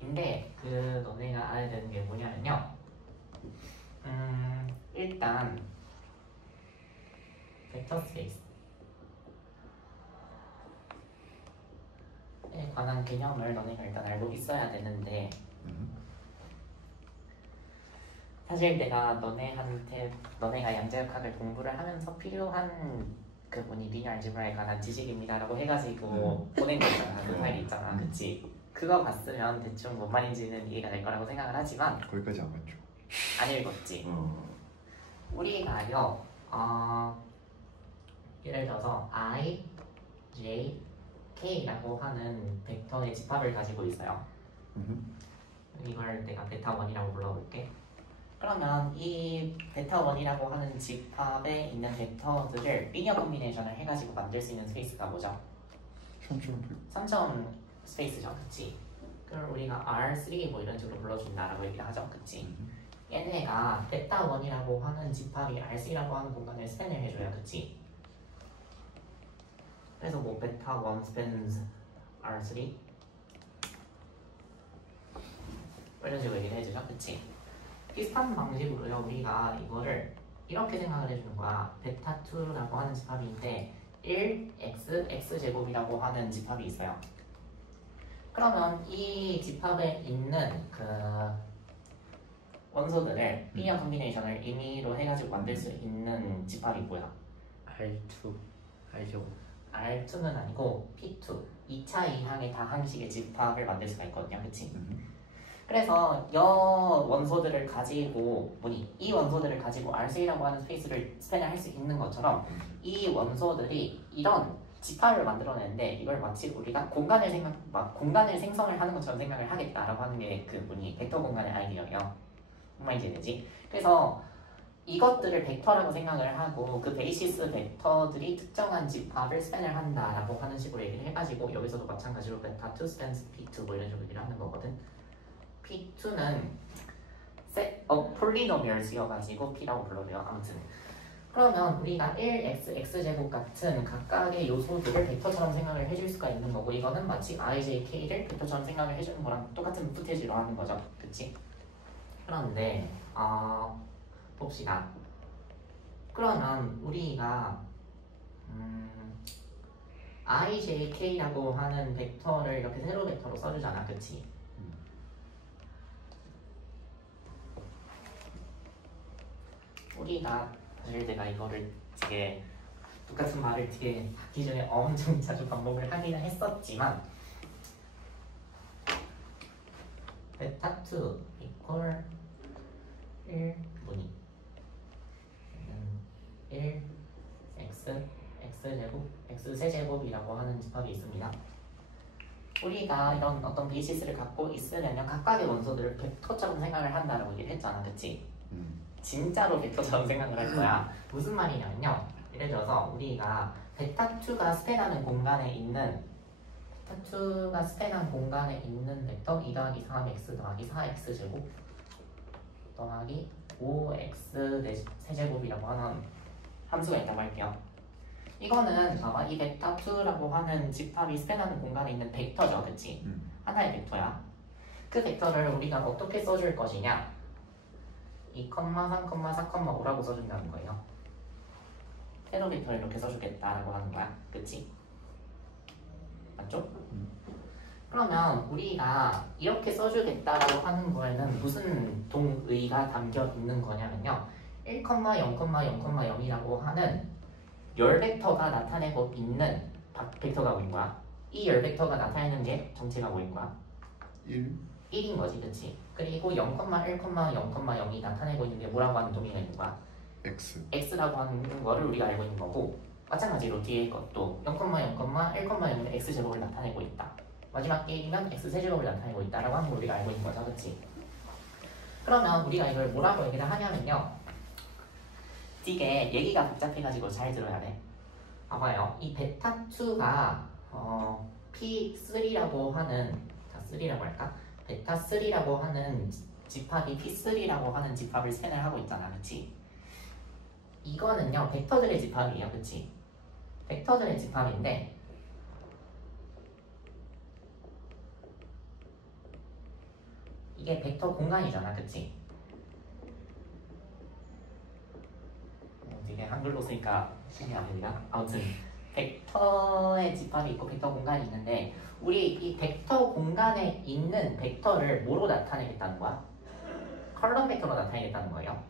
인데 그 너네가 알아야 되는 게 뭐냐면요. 일단 벡터 스페이스에 관한 개념을 너네가 일단 알고 있어야 되는데 사실 내가 너네가 양자역학을 공부를 하면서 필요한 그 리니어 알제브라에 관한 지식입니다라고 해가지고 보낸 거 있잖아. 그 파일 있잖아. 그치? 그거 봤으면 대충 뭔 말인지는 이해가 될 거라고 생각을 하지만 거기까지 안 맞죠. 안 읽었지. 우리가요 예를 들어서 I, J, K라고 하는 벡터의 집합을 가지고 있어요. 이걸 내가 베타1이라고 불러볼게. 그러면 이 베타1이라고 하는 집합에 있는 벡터들을 리니어 콤비네이션을 해가지고 만들 수 있는 스페이스가 뭐죠? 3점 스페이스죠. 그치? 그걸 우리가 R3 뭐 이런 식으로 불러준다라고 얘기를 하죠. 그치? 얘네가 베타1이라고 하는 집합이 R3라고 하는 공간을 스팬을 해줘요. 그치? 그래서 뭐 베타1 spans R3 이런 식으로 얘기를 해주죠. 그치? 비슷한 방식으로요. 우리가 이거를 이렇게 생각을 해주는 거야. 베타2라고 하는 집합인데 1x x제곱이라고 하는 집합이 있어요. 그러면 이 집합에 있는 그 원소들을 리니어 콤비네이션을 임의로 해가지고 만들 수 있는 집합이 뭐야? R2 R제곱 R2는 아니고 P2 2차 이항의 다항식의 집합을 만들 수가 있거든요. 그치? 그래서 여 원소들을 가지고 이 원소들을 가지고 R3라고 하는 스페이스를 스팬을 할 수 있는 것처럼 이 원소들이 이런 집합을 만들어내는데 이걸 마치 우리가 공간을 생성을 하는 것처럼 생각을 하겠다라고 하는 게 그 벡터 공간의 아이디어예요. 뭔 말인지 되지? 그래서 이것들을 벡터라고 생각을 하고 그 베이시스 벡터들이 특정한 집합을 스팬을 한다라고 하는 식으로 얘기를 해가지고 여기서도 마찬가지로 베타2 spans P2 뭐 이런 식으로 얘기를 하는 거거든. P2는 set of polynomials여가지고 P라고 불러요. 아무튼 그러면 우리가 1x, x제곱 같은 각각의 요소들을 벡터처럼 생각을 해줄 수가 있는 거고 이거는 마치 I, J, K를 벡터처럼 생각을 해주는 거랑 똑같은 푸테지로 하는 거죠. 그치? 그런데 봅시다. 그러면 우리가 I, J, K라고 하는 벡터를 이렇게 세로 벡터로 써주잖아. 그치? 우리가 사실 내가 이거를 되게 똑같은 말을 되게 하기 전에 엄청 자주 반복을 하기는 했었지만 베타2 equal 1 분위 1 x제곱 x세제곱이라고 하는 집합이 있습니다. 우리가 이런 어떤 베이시스를 갖고 있으려면 각각의 원소들을 벡터처럼 생각을 한다라고 얘기를 했잖아. 그치? 진짜로 벡터처럼 생각을 할 거야. 무슨 말이냐면요. 예를 들어서 우리가 베타2가 스팬하는 공간에 있는 벡터 2 더하기 3x 더하기 4x제곱 더하기 5x 세제곱이라고 하는 함수가 있다고 할게요. 이거는 봐봐. 이 베타2라고 하는 집합이 스팬하는 공간에 있는 벡터죠. 그치? 하나의 벡터야. 그 벡터를 우리가 어떻게 써줄 것이냐? 2, 3, 4, 5라고 써준다는 거예요. 세로 벡터를 이렇게 써주겠다라고 하는 거야. 그치? 맞죠? 그러면 우리가 이렇게 써주겠다라고 하는 거에는 무슨 동의가 담겨 있는 거냐면요. 1, 0, 0이라고 하는 열 벡터가 나타내고 있는 벡터가 뭐인 거야? 이 열 벡터가 나타내는 게 정체가 뭐인 거야? 1인 거지, 그치? 그리고 0, 1, 0,0이 나타내고 있는 게 뭐라고 하는 동의가 있는 거야? x라고 하는 거를 우리가 알고 있는 거고 마찬가지로 뒤에 것도 0, 1,0은 x제곱을 나타내고 있다. 마지막 게임이면 x세제곱을 나타내고 있다라고 하는 걸 우리가 알고 있는 거죠, 그치? 그러면 우리가 이걸 뭐라고 얘기를 하냐면요. 되게 얘기가 복잡해가지고 잘 들어야 돼. 봐봐요. 이 베타2가 P3라고 하는 베타3라고 할까? 베타3라고 하는 집합이 P3라고 하는 집합을 스캔을 하고 있잖아. 그치? 이거는요. 벡터들의 집합이에요. 그치? 벡터들의 집합인데 이게 벡터 공간이잖아, 그치? 이게 한글로 쓰니까 신이 안 되냐? 아무튼 벡터의 집합이 있고 벡터 공간이 있는데 우리 이 벡터 공간에 있는 벡터를 뭐로 나타내겠다는 거야? 컬럼 벡터로 나타내겠다는 거예요.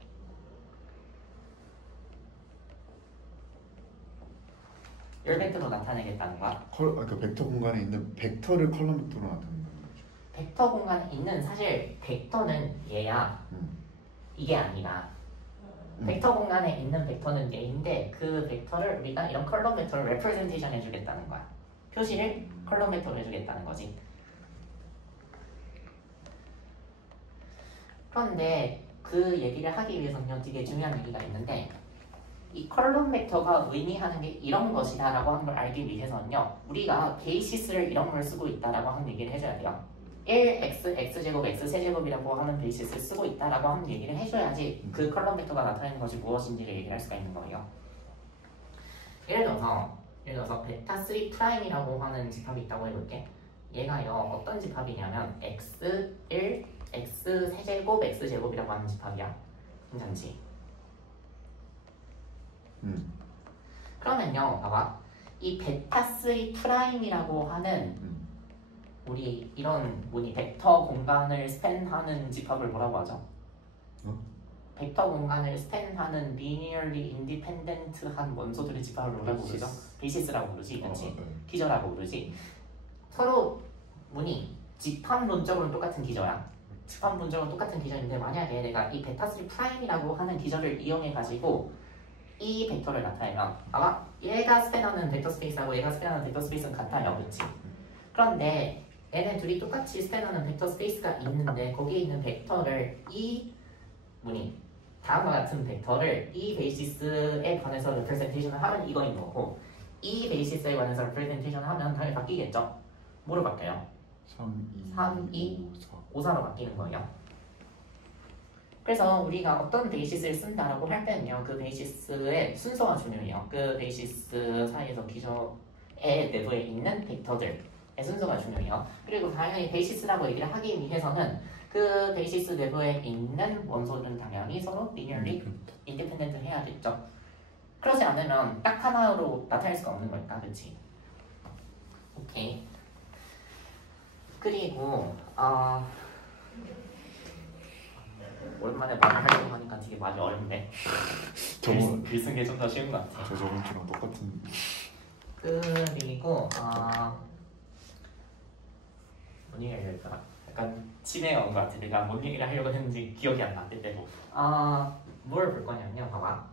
열 벡터로 나타내겠다는 거야. 그러니까 벡터 공간에 있는 벡터를 컬럼 벡터로 나타내는 거죠. 벡터 공간에 있는 사실 벡터는 얘야. 이게 아니라 벡터 공간에 있는 벡터는 얘인데 그 벡터를 우리가 이런 컬럼 벡터로 레프레젠테이션 해주겠다는 거야. 표시를 컬럼 벡터로 해주겠다는 거지. 그런데 그 얘기를 하기 위해서는 되게 중요한 얘기가 있는데 이 컬럼 벡터가 의미하는 게 이런 것이다 라고 하는 걸 알기 위해서는요 우리가 베이시스를 이런 걸 쓰고 있다라고 하는 얘기를 해줘야 돼요. 1x, x제곱, x세제곱이라고 하는 베이시스를 쓰고 있다라고 하는 얘기를 해줘야지 그 컬럼 벡터가 나타내는 것이 무엇인지를 얘기를 할 수가 있는 거예요. 예를 들어서 베타 3 프라임이라고 하는 집합이 있다고 해볼게. 얘가요 어떤 집합이냐면 x1, x세제곱, x제곱이라고 하는 집합이야. 괜찮지? 그러면요 봐봐 이 베타 3 프라임이라고 하는 우리 이런 벡터 공간을 스팬하는 집합을 뭐라고 하죠? 벡터 공간을 스팬하는 linearly independent한 원소들의 집합을 뭐라고 부르죠? 베이시스라고 부르지, 그렇지? 기저라고 부르지. 서로 집합론적으로는 똑같은 기저야. 집합론적으로는 똑같은 기저인데 만약에 내가 이 베타 3 프라임이라고 하는 기저를 이용해 가지고 이 벡터를 나타내면 아마 얘가 스팬하는 벡터 스페이스하고 얘가 스팬하는 벡터 스페이스는 같아요, 그렇지? 그런데 얘네 둘이 똑같이 스팬하는 벡터 스페이스가 있는데 거기에 있는 벡터를 다음과 같은 bek터를 이 베이시스에 관해서 레프레젠테이션을 하면 이거인 거고 이 베이시스에 관해서 레프레젠테이션을 하면 당연히 바뀌겠죠? 뭐로 바뀌어요? 3, 2, 5, 4로 바뀌는 거예요. 그래서 우리가 어떤 베이시스를 쓴다라고 할 때는요 그 베이시스의 순서가 중요해요. 그 베이시스 사이에서 기저의 내부에 있는 벡터들의 순서가 중요해요. 그리고 당연히 베이시스라고 얘기를 하기 위해서는 그 베이시스 내부에 있는 원소들은 당연히 서로 linearly independent 해야겠죠. 그러지 않으면 딱 하나로 나타낼 수가 없는 거니까, 그렇지? 오케이. 그리고 오랜만에 말을 하려고 하니까 되게 많이 어렵네. 글 쓴 게 좀 더 쉬운 것 같아. 저 저번 주랑 똑같은. 그리고 뭔 얘기를 해야 될까? 약간 치매가 온 것 같아. 내가 뭔 얘기를 하려고 했는지 기억이 안 날 때고. 뭘 볼 거냐면요, 봐봐.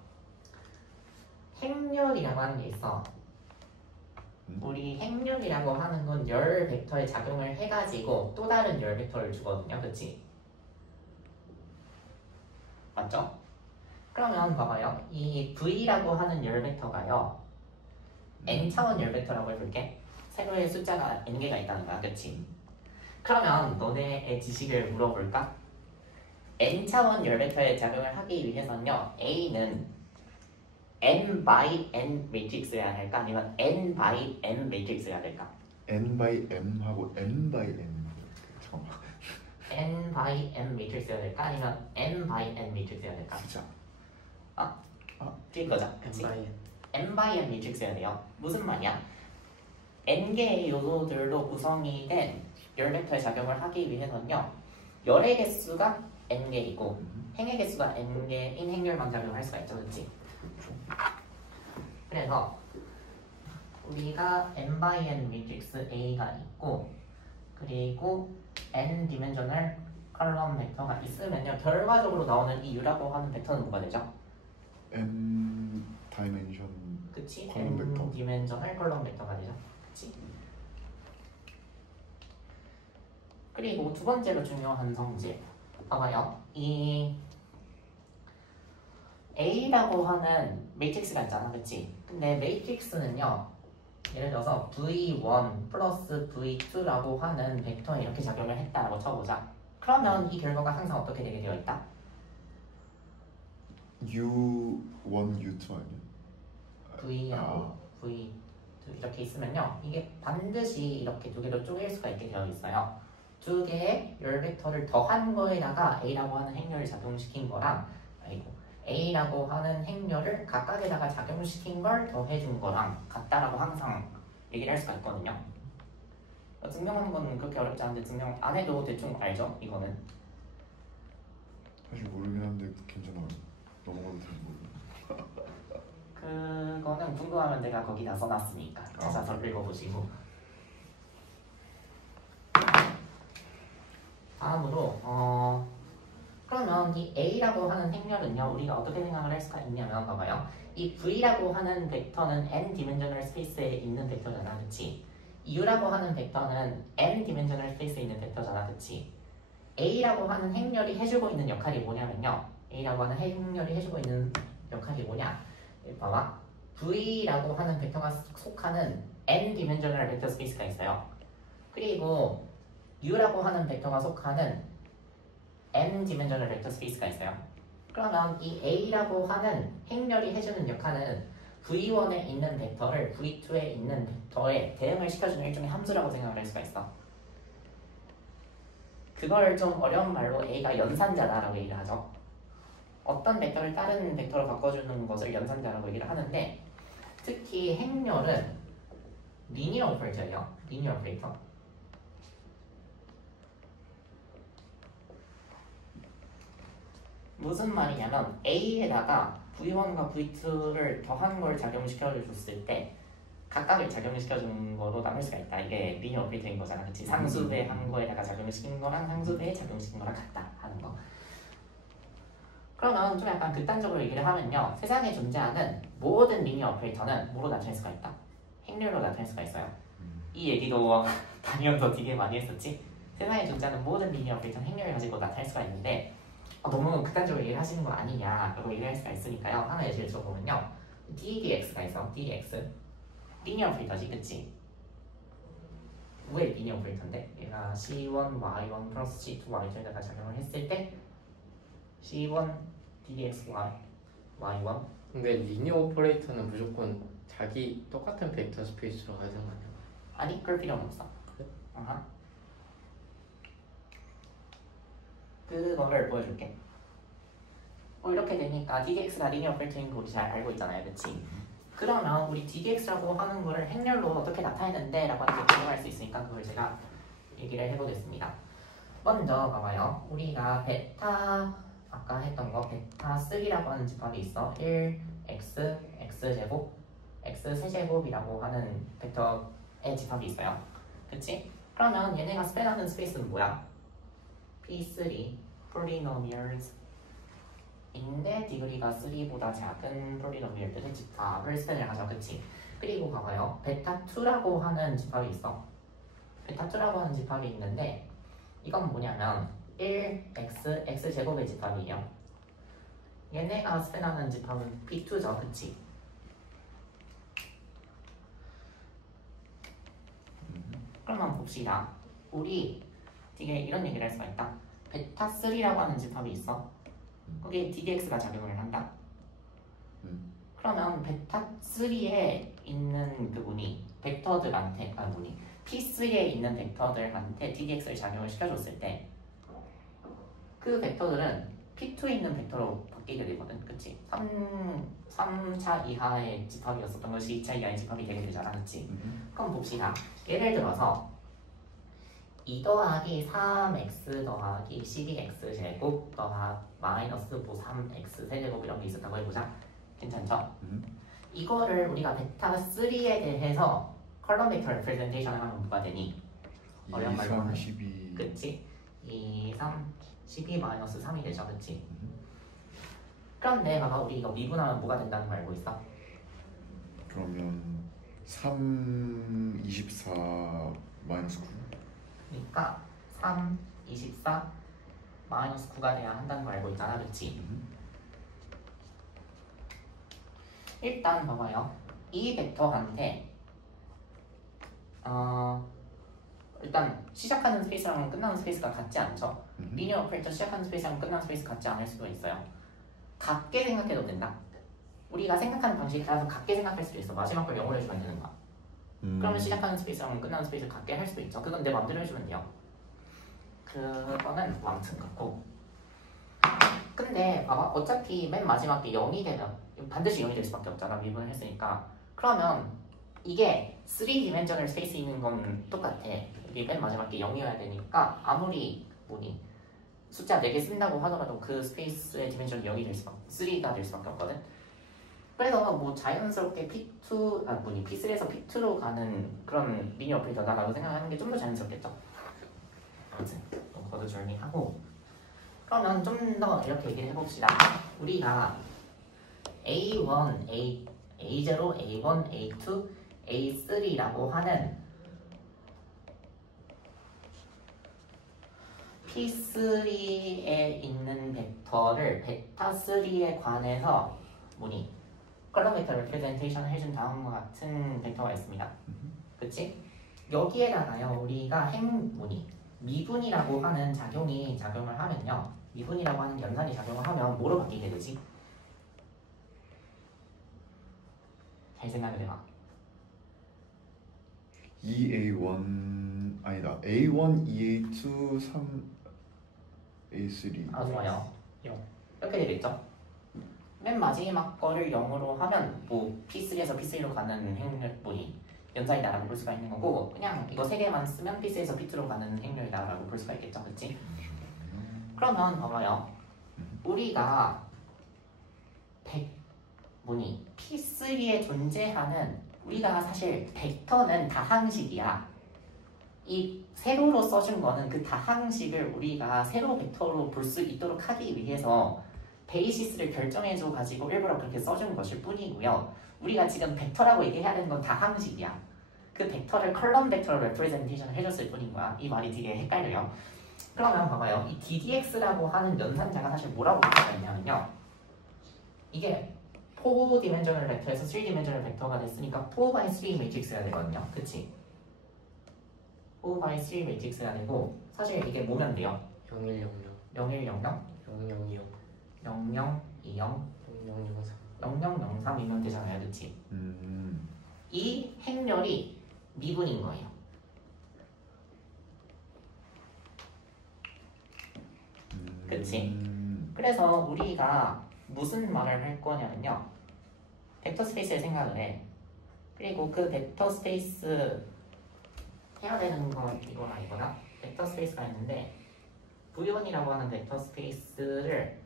행렬이라고 하는 게 있어. 우리 행렬이라고 하는 건 열 벡터에 작용을 해가지고 또 다른 열 벡터를 주거든요, 그렇지? 맞죠? 그러면 봐봐요. 이 V라고 하는 열 벡터가요. n차원 열 벡터라고 해볼게. 세로의 숫자가 n개가 있다는 거야, 그렇지? 그러면 너네의 지식을 물어볼까? n차원 열 벡터에 작용을 하기 위해서는요. A는 n by n 매트릭스여야 할까? 아니면 n by n 매트릭스여야 될까? n by m 하고 n by n. 잠깐만. n by n 매트릭스여야 될까? 아니면 n by n 매트릭스여야 될까? 진짜. 틀린 거죠? 그치? n by n 매트릭스여야 돼요. 무슨 말이야? n개의 요소들로 구성이 된 열 벡터의 작용을 하기 위해서는요. 열의 개수가 n개이고 행의 개수가 n개인 행렬만 작용할 수가 있죠, 그렇지? 그래서 우리가 n by n 매트릭스 A가 있고 그리고 n 디멘셔널 컬럼 벡터가 있으면요 결과적으로 나오는 이 U라고 하는 벡터는 뭐가 되죠? n 다이멘션. 그치? 컬럼 n 벡터. 디멘셔널 컬럼 벡터가 되죠. 그치? 그리고 두 번째로 중요한 성질 봐봐요. 이 A라고 하는 매트릭스가 있잖아, 그치? 근데 매트릭스는요 예를 들어서 V1 플러스 V2라고 하는 벡터에 이렇게 작용을 했다라고 쳐보자. 그러면 이 결과가 항상 어떻게 되게 되어 있다? U1, U2 아니야? V하고 V2 이렇게 있으면요 이게 반드시 이렇게 두 개로 쪼갤 수가 있게 되어 있어요. 두 개의 열 벡터를 더한 거에다가 A라고 하는 행렬을 작용시킨 거랑 A라고 하는 행렬을 각각에다가 작용시킨 걸 더해준 거랑 같다라고 항상 얘기를 할 수가 있거든요. 증명하는 건 그렇게 어렵지 않은데 증명 안 해도 대충 알죠? 이거는 사실 모르긴 한데 괜찮아요. 넘어가도 되는 거고. 그거는 궁금하면 내가 거기다 써놨으니까 찾아서 읽어보시고. 다음으로 그러면 이 A라고 하는 행렬은요 우리가 어떻게 생각을 할 수가 있냐면 봐봐요. 이 V라고 하는 벡터는 n 디멘셔널 스페이스에 있는 벡터잖아, 그치? U라고 하는 벡터는 n 디멘셔널 스페이스에 있는 벡터잖아, 그치? A라고 하는 행렬이 해주고 있는 역할이 뭐냐면요, A라고 하는 행렬이 해주고 있는 역할이 뭐냐, 봐봐. V라고 하는 벡터가 속하는 n 디멘셔널 벡터 스페이스가 있어요. 그리고 U라고 하는 벡터가 속하는 n 디멘셔널 벡터 스페이스가 있어요. 그러면 이 A라고 하는 행렬이 해주는 역할은 V1에 있는 벡터를 V2에 있는 벡터에 대응을 시켜주는 일종의 함수라고 생각을 할 수가 있어. 그걸 좀 어려운 말로 A가 연산자다라고 얘기를 하죠. 어떤 벡터를 다른 벡터로 바꿔주는 것을 연산자라고 얘기를 하는데, 특히 행렬은 리니어 오퍼레이터예요. 리니어 오퍼레이터. 무슨 말이냐면 A에다가 V1과 V2를 더한 걸 작용시켜줬을 때 각각을 작용시켜주는 거로 나눌 수가 있다. 이게 리니어 오퍼레이터인 거잖아, 그치? 상수배 한 거에다가 작용시킨 거랑 상수배에 작용시킨 거랑 같다 하는 거. 그러면 좀 약간 극단적으로 얘기를 하면요, 세상에 존재하는 모든 리니어 오퍼레이터는 뭐로 나타낼 수가 있다? 행렬로 나타낼 수가 있어요. 이 얘기도 다니면서 되게 많이 했었지. 세상에 존재하는 모든 리니어 오퍼레이터는 행렬을 가지고 나타낼 수가 있는데 너무 극단적으로 얘기를 하시는 거 아니냐라고 얘기할 수가 있으니까요. 하나 예시를 들어보면요, DDX가 있어. DDX 리니어 오퍼레이터지, 그치? 왜 리니어 오퍼레이터인데? 얘가 C1, Y1 플러스 C2, Y2에다가 작용을 했을 때 C1, DXY, Y1. 근데 리니어 오퍼레이터는 무조건 자기 똑같은 벡터 스페이스로 가야 되는 거 아니야? 아니, 그럴 필요는 없어. 그래? 그거를 보여줄게. 이렇게 되니까 DDX가 리니어 오퍼레이터인 거 우리 잘 알고 있잖아요, 그치? 그러면 우리 DDX라고 하는 거를 행렬로 어떻게 나타내는데? 라고 하는 게 궁금할 수 있으니까 그걸 제가 얘기를 해보겠습니다. 먼저 봐봐요. 우리가 베타, 아까 했던 거 베타 3라고 하는 집합이 있어. 1, x, x제곱, x 세제곱이라고 하는 벡터의 집합이 있어요. 그치? 그러면 얘네가 스팬하는 스페이스는 뭐야? P3 polynomials 인데 디그리가 3보다 작은 폴리노미얼들의 집합을 스팬을 하죠, 그치? 그리고 봐봐요. 베타2라고 하는 집합이 있어. 베타2라고 하는 집합이 있는데 이건 뭐냐면 1x, x제곱의 집합이에요. 얘네가 스팬하는 집합은 P2죠, 그치? 그러면 봅시다. 우리 되게 이런 얘기를 할 수가 있다. 베타3라고 하는 집합이 있어. 거기에 DDX가 작용을 한다. 그러면 베타3에 있는 그분이 벡터들한테, P3에 있는 벡터들한테 DDX를 작용을 시켜줬을 때 그 벡터들은 P2에 있는 벡터로 바뀌게 되거든, 그치? 3차 이하의 집합이었었던 것이 2차 이하의 집합이 되게 되잖아, 그치? 그럼 봅시다. 예를 들어서 2 더하기 3x 더하기 12x 제곱 마이너스 3x 세제곱 이런 게 있었다고 해보자. 괜찮죠? 이거를 우리가 베타 3에 대해서 컬럼 벡터 레프레젠테이션을 하면 뭐가 되니? 어려운 말로 하면 12. 그치? 2, 3, 12 마이너스 3이 되죠, 그치? 그런데 봐봐, 우리 이거 미분하면 뭐가 된다는 거 알고 있어? 그러면 3, 24 마이너스 9. 그러니까 3, 24 마이너스 9가 돼야 한다는 거 알고 있잖아, 그치? 일단 봐봐요. 이 벡터한테 일단 시작하는 스페이스랑 끝나는 스페이스가 같지 않죠? 리니어 오퍼레이터 시작하는 스페이스랑 끝나는 스페이스 같지 않을 수도 있어요. 같게 생각해도 된다. 우리가 생각하는 방식에 따라서 같게 생각할 수도 있어. 마지막 걸 0으로 해주면 되는 거야. 그러면 시작하는 스페이스랑 끝나는 스페이스를 같게 할 수도 있죠. 그건 내 마음대로 해주면 돼요. 그거는 뭐 아무튼 그렇고. 근데 봐봐, 어차피 맨 마지막 게 0이 되면 반드시 0이 될 수밖에 없잖아. 미분을 했으니까. 그러면 이게 3디멘셔널 스페이스 있는 건 똑같아. 이게 맨 마지막 게 0이어야 되니까 아무리 뭐니 숫자 4개 쓴다고 하더라도 그 스페이스의 디멘션이 0이 될 수밖에 3가 될 수밖에 없거든. 그래서 뭐 자연스럽게 P2, 뭐니 P3에서 P2로 가는 그런 리니어 오퍼레이터다라고 생각하는 게 좀 더 자연스럽겠죠. 아무튼 그것도 조용히하고, 그러면 좀 더 이렇게 얘기를 해봅시다. 우리가 A1, A0, A1, A2, A3라고 하는 P3에 있는 벡터를 베타3에 관해서 뭐니 컬럼 벡터 레프레젠테이션 해준 다음과 같은 벡터가 있습니다. 그치? 여기에다가요 우리가 뭐니 미분이라고 하는 작용을 하면요, 미분이라고 하는 연산이 작용을 하면 뭐로 바뀌게 되지? 잘 생각을 해봐. 2A1 아니다. A1, 2A2, 3A3. 아 좋아요. 0. 이렇게 되겠죠? 맨 마지막 거를 0으로 하면 뭐 P3에서 P3로 가는 행렬이 연산이다라고 볼 수가 있는 거고, 그냥 이거 3개만 쓰면 P3에서 P2로 가는 행렬이다라고 볼 수가 있겠죠, 그치? 그러면 봐봐요. 우리가 P3에 존재하는 우리가 사실 벡터는 다항식이야. 이 세로로 써준 거는 그 다항식을 우리가 세로 벡터로 볼 수 있도록 하기 위해서 베이시스를 결정해줘 가지고 일부러 그렇게 써준 것일 뿐이고요. 우리가 지금 벡터라고 얘기해야 되는 건 다항식이야. 그 벡터를 컬럼 벡터로 레프레젠테이션을 해줬을 뿐인 거야. 이 말이 되게 헷갈려요. 그러면 봐봐요. 이 DDX라고 하는 연산자가 사실 뭐라고 볼 수가 있냐면요, 이게 4디멘셔널 벡터에서 3디멘셔널 벡터가 됐으니까 4x3 매트릭스가 되거든요. 그치? 4x3 매트릭스가 되고, 사실 이게 뭐면 돼요? 0100 0100, 0020 0020, 0003 0003이면 되잖아요. 그치? 이 행렬이 미분인 거예요. 그치? 그래서 우리가 무슨 말을 할 거냐면요, 벡터 스페이스를 생각을 해. 그리고 그 벡터 스페이스 해야 되는 건 이거나 이거나 벡터 스페이스가 있는데, V1이라고 하는 벡터 스페이스를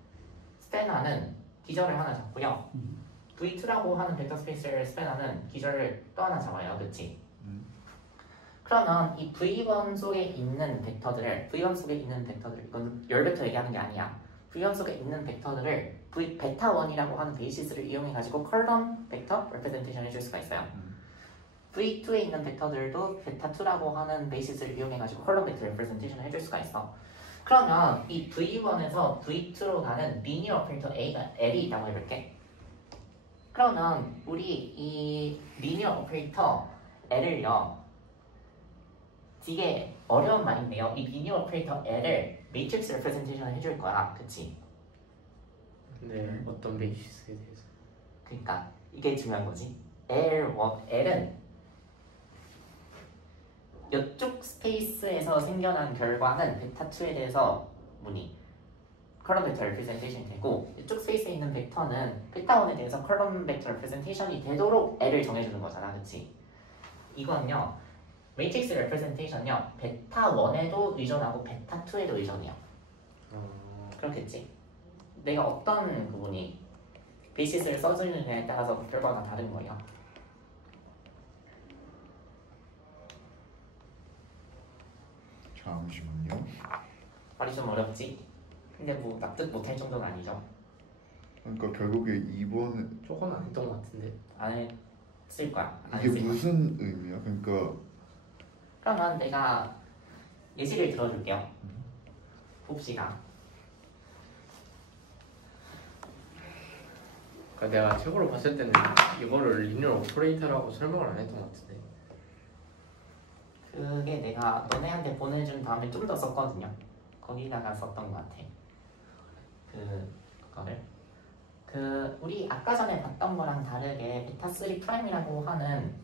스패너하는 기절을 하나 잡고요, V2라고 하는 벡터 스페이스를 스패너하는 기절을 또 하나 잡아요. 그치? 그러면 이 V1 속에 있는 벡터들을, 이건 열 벡터 얘기하는 게 아니야. V1 속에 있는 벡터들을 베타1이라고 하는 베이시스를 이용해 가지고 컬럼 벡터 레프레젠테이션 해줄 수가 있어요. V2에 있는 벡터들도 베타2라고 하는 베이시스를 이용해 가지고 컬럼 벡터 레프레젠테이션 해줄 수가 있어. 그러면 이 V1에서 V2로 가는 리니어 오퍼레이터 L이 있다고 해볼게. 그러면 우리 이 리니어 오퍼레이터 L을요, 되게 어려운 말인데요, 이 리니어 오퍼레이터 L을 매트릭스 레프레젠테이션 해줄 거야. 그치? 네, 어떤 베이시스에 대해서? 그러니까 이게 중요한 거지. L은 이쪽 스페이스에서 생겨난 결과는 베타2에 대해서 컬럼 벡터 레프레젠테이션이 되고, 이쪽 스페이스에 있는 벡터는 베타1에 대해서 컬럼 벡터 레프레젠테이션이 되도록 L을 정해주는 거잖아. 그치? 이건요, 매트릭스 레프레젠테이션요, 베타1에도 의존하고 베타2에도 의존해요. 그렇겠지? 내가 어떤 부분이 베이시스를 써주느냐에 따라서 결과가 다른 거예요. 잠시만요. 말이 좀 어렵지? 근데 뭐 납득 못할 정도는 아니죠. 그러니까 결국에 2번 저건 안 했던 것 같은데. 안 했을 거야. 안 이게 했을 거야. 무슨 의미야? 그러니까 그러면 내가 예시를 들어줄게요. 봅시다. 그러니까 내가 책으로 봤을 때는 이거를 리니어 오퍼레이터라고 설명을 안 했던 것 같은데. 그게 내가 너네한테 보내준 다음에 좀 더 썼거든요. 거기다가 썼던 것 같아. 그거를. 우리 아까 전에 봤던 거랑 다르게 베타3 프라임이라고 하는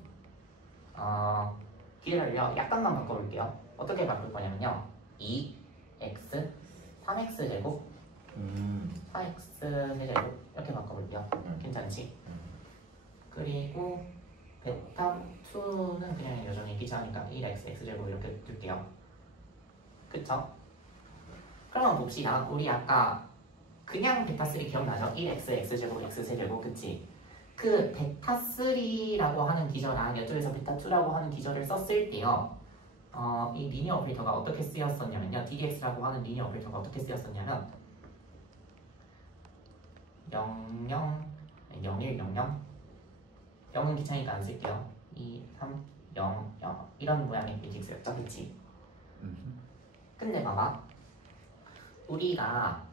기회를요, 약간만 바꿔볼게요. 어떻게 바꿀 거냐면요, 2 x 3x 제곱 4x 세제곱 이렇게 바꿔볼게요. 괜찮지? 그리고 베타 2는 그냥 여전히 귀찮으니까 1x x제곱 이렇게 둘게요. 그쵸? 그러면 봅시다. 우리 아까 그냥 베타 3 기억나죠? 1x x제곱 x 세제곱 그치? 그 베타 3라고 하는 기절 이쪽에서 베타 2라고 하는 기절을 썼을 때요. 이 리니어 오퍼레이터가 어떻게 쓰였었냐면요. ddx라고 하는 리니어 오퍼레이터가 어떻게 쓰였었냐면 0, 0, 0, 1, 0, 0 0은 귀찮으니까 안 쓸게요. 2, 3, 0, 0 이런 모양의 매직스였죠. 그치? 근데 봐봐. 우리가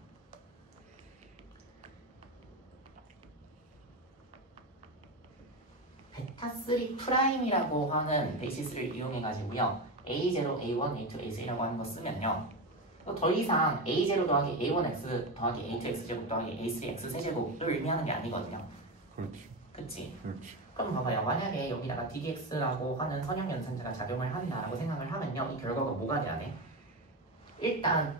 베타 3 프라임이라고 하는 베이시스를 이용해가지고요. A0, A1, A2, A3라고 하는 거 쓰면요. 더 이상 A0 더하기 A1X 더하기 A2X 제곱 더하기 A3X 세제곱을 의미하는 게 아니거든요. 그렇지. 그치? 그렇지. 그럼 봐봐요. 만약에 여기다가 DDX라고 하는 선형 연산자가 작용을 한다라고 생각을 하면요. 이 결과가 뭐가 돼야 돼? 일단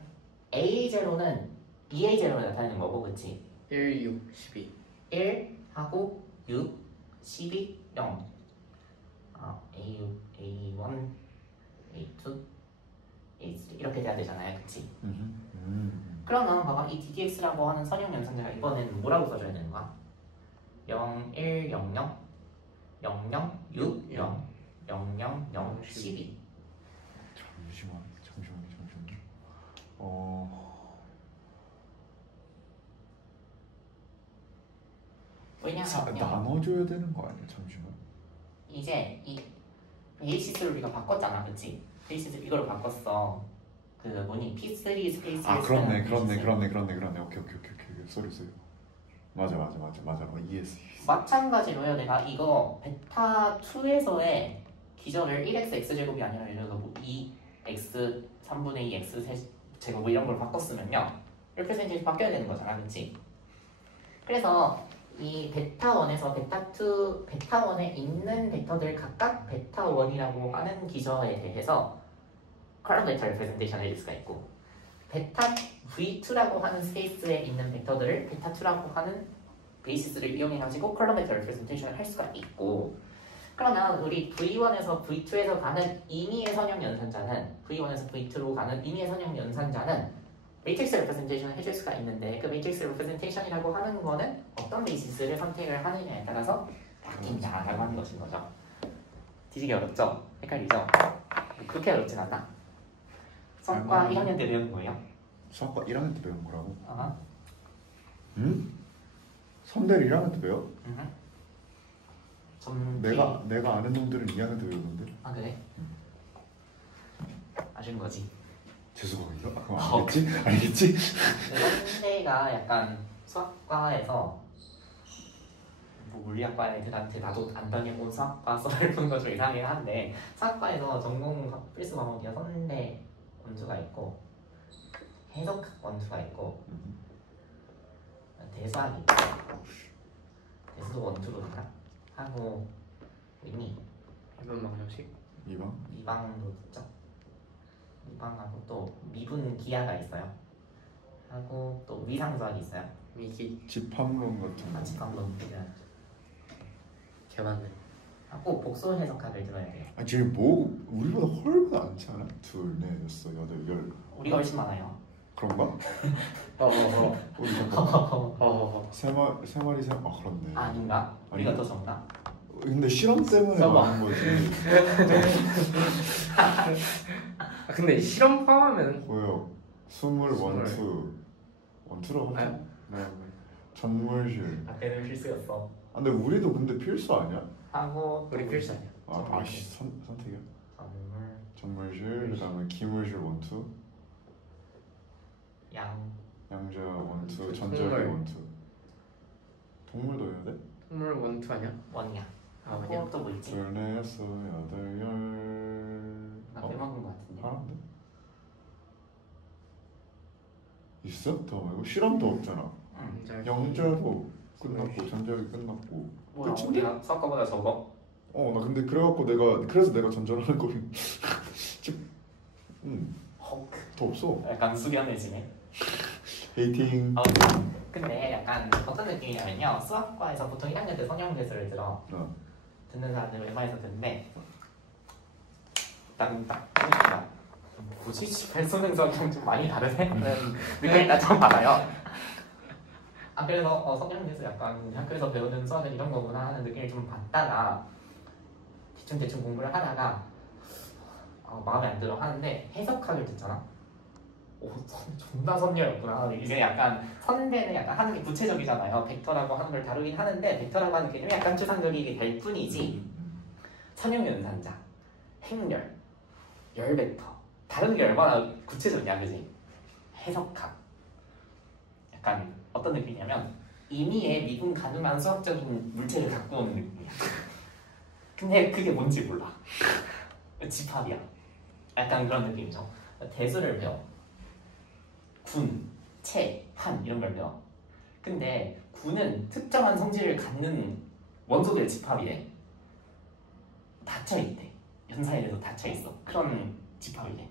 A0는 2A0로 나타내는 거고 그치? 1, 6, 12 1하고 6, 12, 0 A6, A1, A2, A3 이렇게 돼야 되잖아요. 그치? 그러면 봐봐. 이 DDX라고 하는 선형 연산자가 이번에는 뭐라고 써줘야 되는 거야? 0, 1, 0, 0 0, 0, 6, 0 0, 0, 0, 12 잠시만. 왜냐하면 나눠줘야 되는 거 아니야? 잠시만. 이제 이 베이시스를 우리가 바꿨잖아. 그치? 베이시스 이걸로 바꿨어. 그 뭐니? P3 스페이스 그렇네. 오케이. 쏘리. 맞아. 이해했어. 마찬가지로요. 내가 이거 베타 2에서의 기절을 1x x제곱이 아니라 예를 들어서 뭐 2x 3분의 2 x 제곱 이런 걸 바꿨으면요. representation 바뀌어야 되는 거잖아. 그치? 그래서 이 베타 1에서 베타 2, 베타 1에 있는 벡터들 각각 베타 1이라고 하는 기저에 대해서 컬럼 벡터 레프레젠테이션을 해줄 수가 있고 베타 V2라고 하는 스페이스에 있는 벡터들을 베타 2라고 하는 베이시스를 이용해가지고 컬럼 벡터 레프레젠테이션을 할 수가 있고 그러면 우리 V1에서 V2에서 가는 임의의 선형 연산자는 V1에서 V2로 가는 임의의 선형 연산자는 매트릭스 레프레젠테이션을 해줄 수가 있는데 그 매트릭스 레프레젠테이션이라고 하는 거는 어떤 베이시스를 선택을 하느냐에 따라서 바뀐다라고 하는 것인 거죠. 뒤지기 어렵죠? 헷갈리죠? 그렇게 어렵진 않아. 수학과 1학년 때 배운 거예요? 수학과 1학년 때 배운 거라고? 응? 선대를 1학년 때 배워? 내가 아는 놈들은 2학년 때 배우는데. 아 그래? 아쉬운 거지. 재수강인가? 그럼 알겠지? 선대가 약간 수학과에서 뭐 물리학과 애들한테 나도 안 다녀본 수학과 썰을 푼 거 좀 이상하긴 한데 수학과에서 전공 필수 과목이 선대 원투가 있고 해석 원투가 있고 대수학이 있고 대수도 원투로 되나? 하고 있니? 이번 방정식 2방도 있죠? 2방하고 또 미분 기하가 있어요. 하고 또 위상수학이 있어요. 미기 집합론 같은 거. 집합론 개맞네. 하고 복수 해석학을 들어야 돼요. 쟤 뭐 우리보다 훨보다 많지 않아? 2, 4, 6, 8, 10. 우리가 훨씬 많아요. 그런가? 우리 잠깐 세 마리 그렇네. 아닌가? 우리가 더 적나? 근데 실험 때문에 써봐. 많은 거지. 근데 실험 포함하면 고요. 스물 원투로 하죠. 네. 전물실. 앞에는 필수였어. 근데 우리도 근데 필수 아니야? 하고 우리 필수 아니야. 선택이야? 전물 전물실 그다음에 기물실 원투. 양자 원투, 전자기 원투. 동물도 해야 돼? 동물 원투 아니야? 원이야. 원이야? 또 뭐 있지? 14, 8, 10. 나 빼먹은 거 같은데. 하나인데? 있어? 더 말고 실험도 없잖아. 영자도 끝났고 전자기 끝났고. 뭐야? 끝인데? 우리가 수학과보다 적어? 나 근데 그래서 내가 전전하는 거. 즉, 헉. 더 없어. 약간 숙연해지네. 헤이팅. 근데 약간 어떤 느낌이냐면요. 수학과에서 보통 1학년 때 성형대수를 들어. 듣는 사람들 웬만해서 듣는데 딱 보니까 뭐지? 발소능 성형 좀 많이 다르네? 라는 느낌이 나좀 받아요. 아 그래서 성형대수 약간 학교에서 배우는 수학은 이런 거구나 하는 느낌을 좀 받다가 대충 공부를 하다가 마음에 안 들어 하는데 해석학을 듣잖아. 오, 존나 선녀였구나. 이제 약간 선대는 약간 하는 게 구체적이잖아요. 벡터라고 하는 걸 다루긴 하는데 벡터라고 하는 개념이 약간 추상적이게 될 뿐이지. 선형연산자, 행렬, 열벡터 다른 게 얼마나 구체적이냐, 그지? 해석학. 약간 어떤 느낌이냐면 임의의 미분 가능한 수학적인 물체를 갖고 오는 느낌이야. 근데 그게 뭔지 몰라. 집합이야. 약간 그런 느낌이죠. 대수를 배워. 군, 체, 한 이런 걸 배워. 근데 군은 특정한 성질을 갖는 원소들의 집합이래. 닫혀있대. 연산에 대해서 닫혀있어. 그런 집합이래.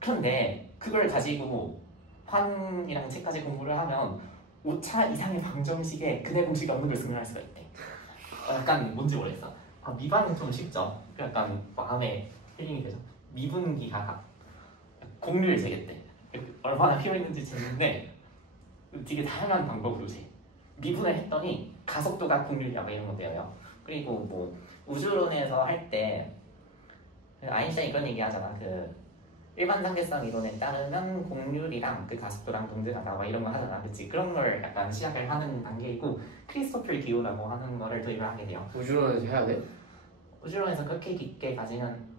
그런데 그걸 가지고 환이랑 체까지 공부를 하면 5차 이상의 방정식에 근해 공식이 없는 걸 증명할 수가 있대. 약간 뭔지 모르겠어. 미반은 좀 쉽죠. 약간 마음에 힐링이 되죠. 미분기하가 공률 재겠대. 얼마나 필요했는지 재는데 되게 다양한 방법으로 재. 미분을 했더니 가속도가 공률이야 이런 거 배워요. 그리고 뭐 우주론에서 할 때 아인슈타인 이런 얘기 하잖아. 그 일반 상대성 이론에 따르면 공률이랑 그 가속도랑 동등하다 이런 거 하잖아. 그치? 그런 걸 약간 시작을 하는 단계이고 크리스토플 기호라고 하는 거를 도입을 하게 돼요. 우주론에서 해야 돼? 우주론에서 그렇게 깊게 가지는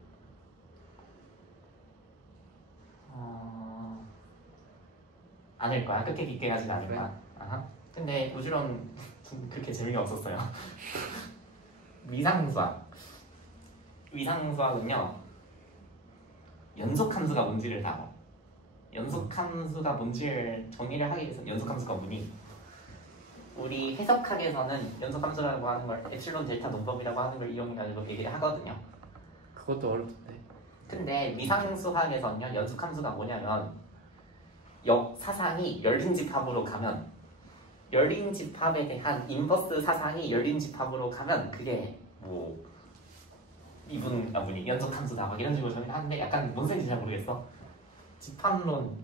아닐 거야. 그렇게 깊게 가진 않을 거야. 아하. 근데 우주론 좀 그렇게 재미가 없었어요. 위상수학은요 연속함수가 뭔지를 다뤄. 연속함수가 뭔지를 정의를 하기 위해서 연속함수가 뭐니? 우리 해석학에서는 연속함수라고 하는 걸 엡실론 델타 논법이라고 하는 걸 이용해가지고 얘기를 하거든요. 그것도 어렵던데. 근데 위상수학에서는요 연속함수가 뭐냐면 사상이 열린 집합으로 가면 열린 집합에 대한 인버스 사상이 열린 집합으로 가면 그게 뭐 연속함수다 막 이런 식으로 정의를 하는데 약간 뭔 소리인지 잘 모르겠어. 집합론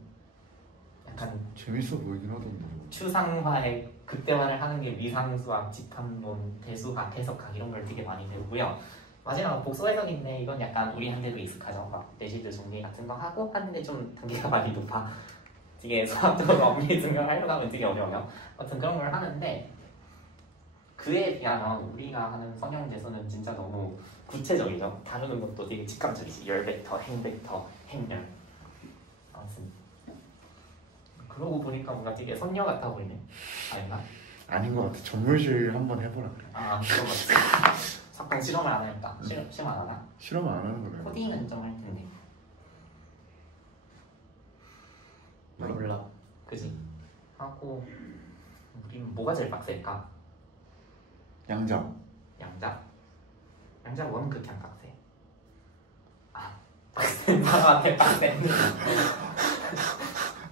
약간 재밌어 보이긴 하던데. 추상화의 극대화를 하는 게 위상수학, 집합론, 대수학, 해석학 이런 걸 되게 많이 배우고요. 마지막 복수 해석인데 이건 약간 우리한테도 익숙하죠. 막 내시드 정리 같은 거 하고 하는데 좀 단계가 많이 높아. 되게 수학적으로 엄밀히 증명하려고 하면 되게 어려워요. 아무튼 그런 걸 하는데 그에 비하면 우리가 하는 성형재수는 진짜 너무 구체적이죠. 다루는 것도 되게 직감적이지. 열벡터, 행벡터, 행렬. 아무튼 그러고 보니까 뭔가 되게 선녀 같아 보이네. 아닌가? 아닌 것 같아. 전물질 한번 해보라 그래. 그런 거 같아. 잠깐 실험을 안 할까? 실험 안 하나? 실험 안 하는 거래. 코딩은 좀 할 텐데. 몰라. 그지? 하고 우리는 뭐가 제일 빡셀까? 양자. 양자 원은 그렇게 안 빡세. 빡센 사람한테 빡센.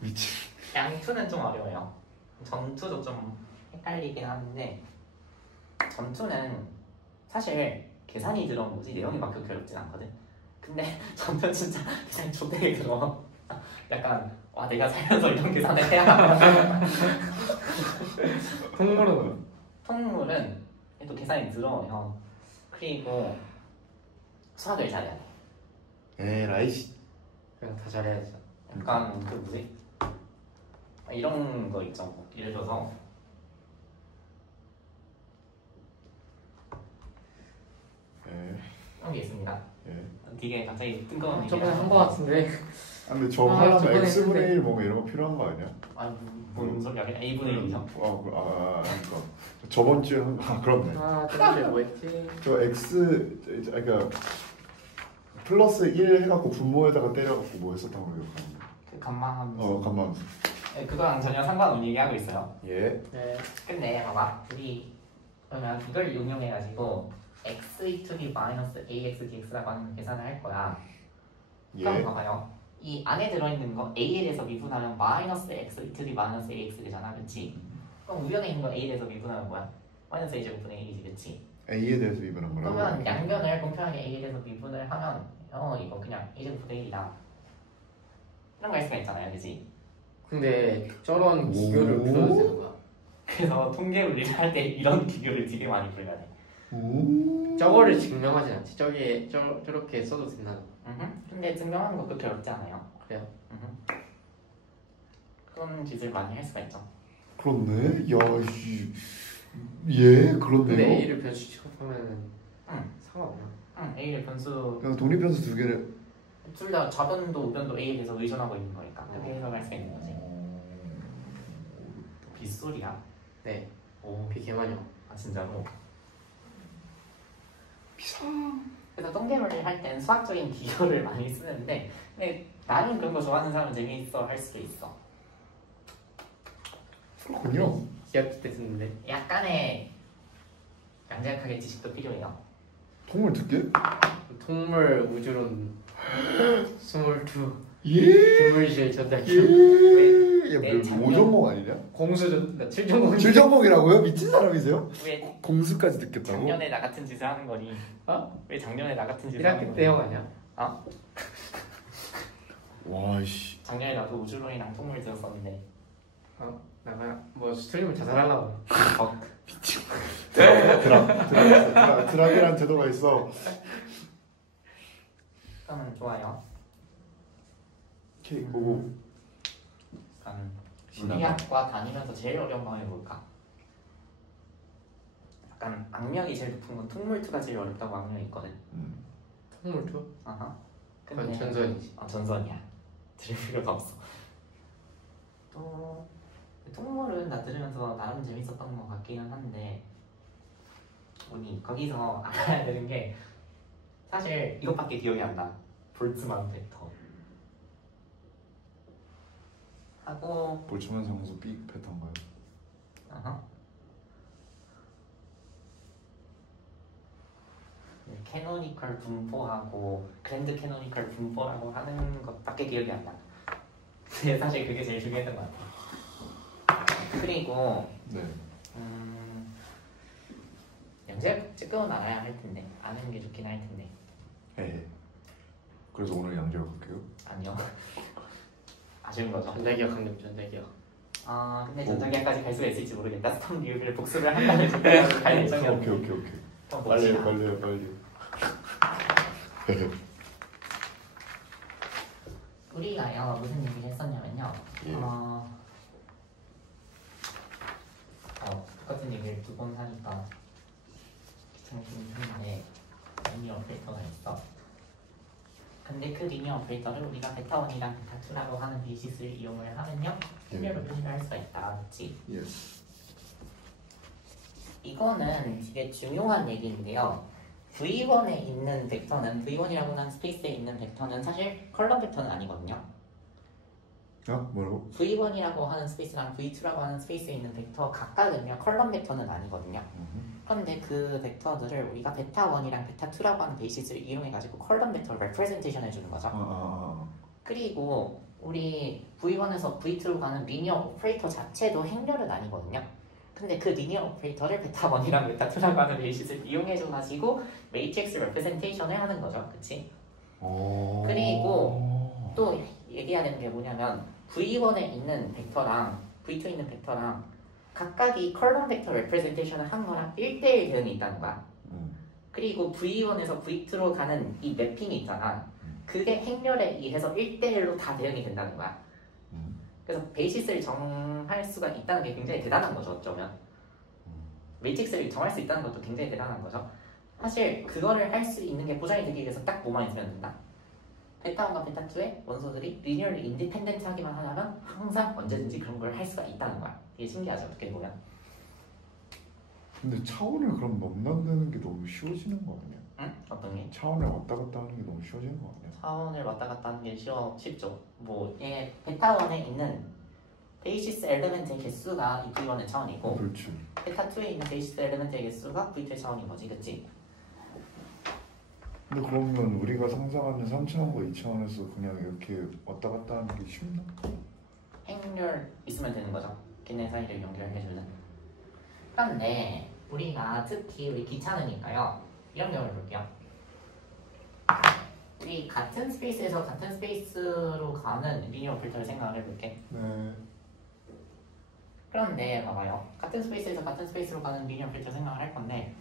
미친. 양투는 좀 어려워요. 전투도 좀 헷갈리긴 하는데 전투는 사실 계산이 들어온 거지 내용이 막 그렇게 어렵진 않거든. 근데 전투는 진짜 그냥 조대에 들어. 약간 와 내가 살면서 이런 계산을 해야. 통물은 또 계산이 들어요. 그리고 수학을 잘해야 돼. 에라이씨. 그냥 다 잘해야지. 약간 그 뭐지? 이런 거 있죠. 예를 들어서 이런 게 있습니다. 되게 갑자기 뜬금없는 얘기를 저번에 한 하는데 거 같은데. 근데 저거 하려면 저번에 x분의 했는데. 1 뭔가 이런 거 필요한 거 아니야? 뭔 소리야? a분의 1이죠? 그러니까 저번 주에 그렇네. 저번 주에 뭐 했지? 저 x 그러니까 플러스 1 해갖고 분모에다가 때려갖고 뭐 했었던 거 기억하는데. 그 감마함수. 감마함수. 네, 그거랑 전혀 상관없는 얘기하고 있어요. 예. 네. 근데 봐봐 우리 그러면 이걸 응용해가지고 x to the minus ax dx라고 하는 계산을 할 거야. 예. 그럼 봐봐요. 이 안에 들어있는 거 A에 대해서 미분하면 마이너스 x 이틀이 마이너스 ax 되잖아, 그치? 그럼 우변에 있는 거 A에 대해서 미분하면 뭐야? 마이너스 a제곱분의 a지, 그치? A에 대해서 미분한 거라고? 그러면 양변을 공평하게 A에 대해서 미분을 하면 이거 그냥 a제곱분의 1이다 이런 거 할 수가 있잖아요, 그치? 근데 저런 기교를 풀어도 되는 거야? 그래서 통계 물리를 할 때 이런 기교를 되게 많이 풀어야 돼. 저거를 증명하진 않지. 저렇게 써도 된다. 근데 증명하는 거 그렇게 어렵지 않아요. 그래요? 그런 짓을 많이 할 수가 있죠. 그렇네. 예, 그렇네요. 근데 A를 변수 취급하면은 상관없나? A의 변수 그냥 독립변수 두 개를 둘 다 좌변도 우변도 A에 대해서 의존하고 있는 거니까 그렇게 해석할 수가 있는 거지. 빗소리야? 네. 오, 비개만요. 아 진짜로? 비상. 그래서 통계물리를 할 때는 수학적인 기교를 많이 쓰는데 근데 나는 그런 거 좋아하는 사람은 재미있어 할 수도 있어. 그렇군요. 2학기 때 듣는데. 약간의 양자역학의 지식도 필요해요. 통을 듣게? 동물 우주론 22 예. 동물실 전자기 예. 내 야, 작년- 5전공 아니냐? 공수전 7전공 7전공이라고요? 미친 사람이세요? 왜 공수까지 듣겠다고? 작년에 나 같은 짓을 하는 거니? 어? 왜 작년에 나 같은 짓을 하는 1학기 거니? 때 형 아니야? 와씨. 작년에 나도 우주론이랑 통물 들었었는데 나가 뭐 틀리면 자살하려고. 드랍이란 제도가 있어. 그러면 좋아요. 케이크 보고. 약간 물리학과 다니면서 제일 어려운 거 해볼까? 약간 악명이 제일 높은 건 통물2가 제일 어렵다고 악명이 있거든. 동물 2? 아하. 그건 전선이지. 전선이야. 들을 필요가 없어. 또 통물은 나 들으면서 나름 재밌었던 것 같기는 한데 우리 거기서 알아야 되는 게 사실 이것밖에 기억이 안 나. 볼츠만 벡터 하고 볼츠만 상수 B 패턴가요? 아하. 캐노니컬 분포하고 그랜드 캐노니컬 분포라고 하는 것밖에 기억이 안 나. 근데 사실 그게 제일 중요했던 것 같아. 그리고 네. 양자역 조금은 알아야 할 텐데 아는 게 좋긴 할 텐데. 예. 그래서 오늘 양재역 할게요. 아니요. 아쉬운 거죠. 전자기억 학력 전자기억. 아 근데 전자기까지 갈 수가 있을지 모르겠다. 스톰 리뷰를 복습을 한다는 생각으로 갈 예정이었는데. 오케이. 그럼 빨리 봅시다. 빨리. 우리가요 무슨 얘기를 했었냐면요. 예. 똑같은 얘기를 두 번 하니까 귀찮긴 한데 리니어 오퍼레이터가 있어. 근데 그 리니어 오퍼레이터를 우리가 베타1이랑 베타2라고 하는 베이시스를 이용을 하면요 행렬로 표시를 할 수가 있다. 그렇지? 예스. 이거는 되게 중요한 얘기인데요. V1에 있는 벡터는 V1이라고 하는 스페이스에 있는 벡터는 사실 컬럼 벡터는 아니거든요. 뭐라고? V1이라고 하는 스페이스랑 V2라고 하는 스페이스에 있는 벡터 각각은요 컬럼 벡터는 아니거든요. 그런데 그 벡터들을 우리가 베타1이랑 베타2라고 하는 베이시스를 이용해가지고 컬럼 벡터를 레프레젠테이션 해주는 거죠. 그리고 우리 V1에서 V2로 가는 리니어 오퍼레이터 자체도 행렬은 아니거든요. 근데 그 리니어 오퍼레이터를 베타1이랑 베타2라고 하는 베이시스를 이용해줘가지고 매트릭스 레프레젠테이션을 하는 거죠. 그치? 그리고 또 얘기해야 되는 게 뭐냐면 V1에 있는 벡터랑 V2에 있는 벡터랑 각각이 컬럼 벡터 레프레젠테이션을 한 거랑 1대1 대응이 있다는 거야. 그리고 V1에서 V2로 가는 이 매핑이 있잖아. 그게 행렬에 의해서 1대1로 다 대응이 된다는 거야. 그래서 베이시스를 정할 수가 있다는 게 굉장히 대단한 거죠. 어쩌면 매트릭스를 정할 수 있다는 것도 굉장히 대단한 거죠. 사실 그거를 할 수 있는 게 보장이 되기 위해서 딱 뭐만 있으면 된다. 베타1과 베타2의 원소들이 리니어리 인디펜던트 하기만 하려면 항상 언제든지 그런 걸 할 수가 있다는 거야. 이게 신기하죠. 어떻게 보면. 근데 차원을 그럼 넘나드는 게 너무 쉬워지는 거 아니야? 응? 어떤 게? 차원을 왔다 갔다 하는 게 너무 쉬워지는 거 아니야? 차원을 왔다 갔다 하는 게 쉽죠. 얘 베타1에 있는 베이시스 엘리멘트의 개수가 이 V1의 차원이고 그렇지. 베타2에 있는 베이시스 엘리멘트의 개수가 V2의 차원인 거지. 그치? 근데 그러면 우리가 상상하는 3차원과 2차원에서 그냥 이렇게 왔다 갔다 하는 게 쉽나? 행렬 있으면 되는 거죠. 걔네 사이를 연결해주는. 그런데 우리가 특히 우리 귀찮으니까요. 이런 경우를 볼게요. 우리 같은 스페이스에서 같은 스페이스로 가는 리니어 필터를 생각을 해볼게. 네. 그런데 봐봐요. 같은 스페이스에서 같은 스페이스로 가는 리니어 필터 생각을 할 건데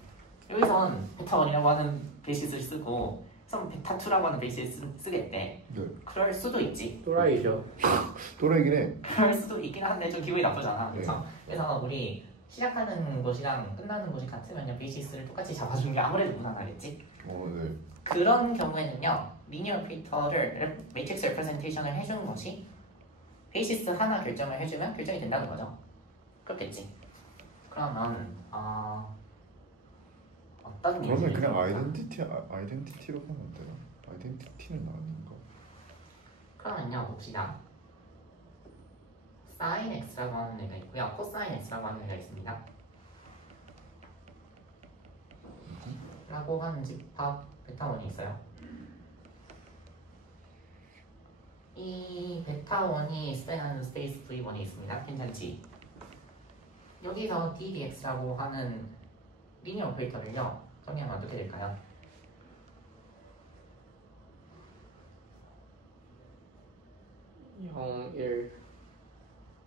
여기선 베타1이라고 하는 베이시스를 쓰고 그럼 베타2라고 하는 베이시스를 쓰겠대. 네. 그럴 수도 있지. 또라이죠. 또래이긴 해. 그럴 수도 있긴 한데 좀 기분이 나쁘잖아. 네. 그래서 우리 시작하는 곳이랑 끝나는 곳이 같으면 베이시스를 똑같이 잡아주는 게 아무래도 무난하겠지. 네. 그런 경우에는요. 리니어 필터를 매트릭스 레프레젠테이션을 해주는 것이 베이시스 하나 결정을 해주면 결정이 된다는 거죠. 그렇겠지. 그러면 어떤 게 그러면 그냥 아이덴티티로 하면 안 돼요? 아이덴티티는 나왔는가? 그러면요 봅시다. sin x라고 하는 애가 있고요. 코사인 x라고 하는 애가 있습니다. 라고 하는 집합 베타1이 있어요. 이 베타1이 스팬하는 스페이스 V1이 있습니다. 괜찮지? 여기서 ddx라고 하는 리니어 오페레이터를요 정리하면 어떻게 될까요? 영 1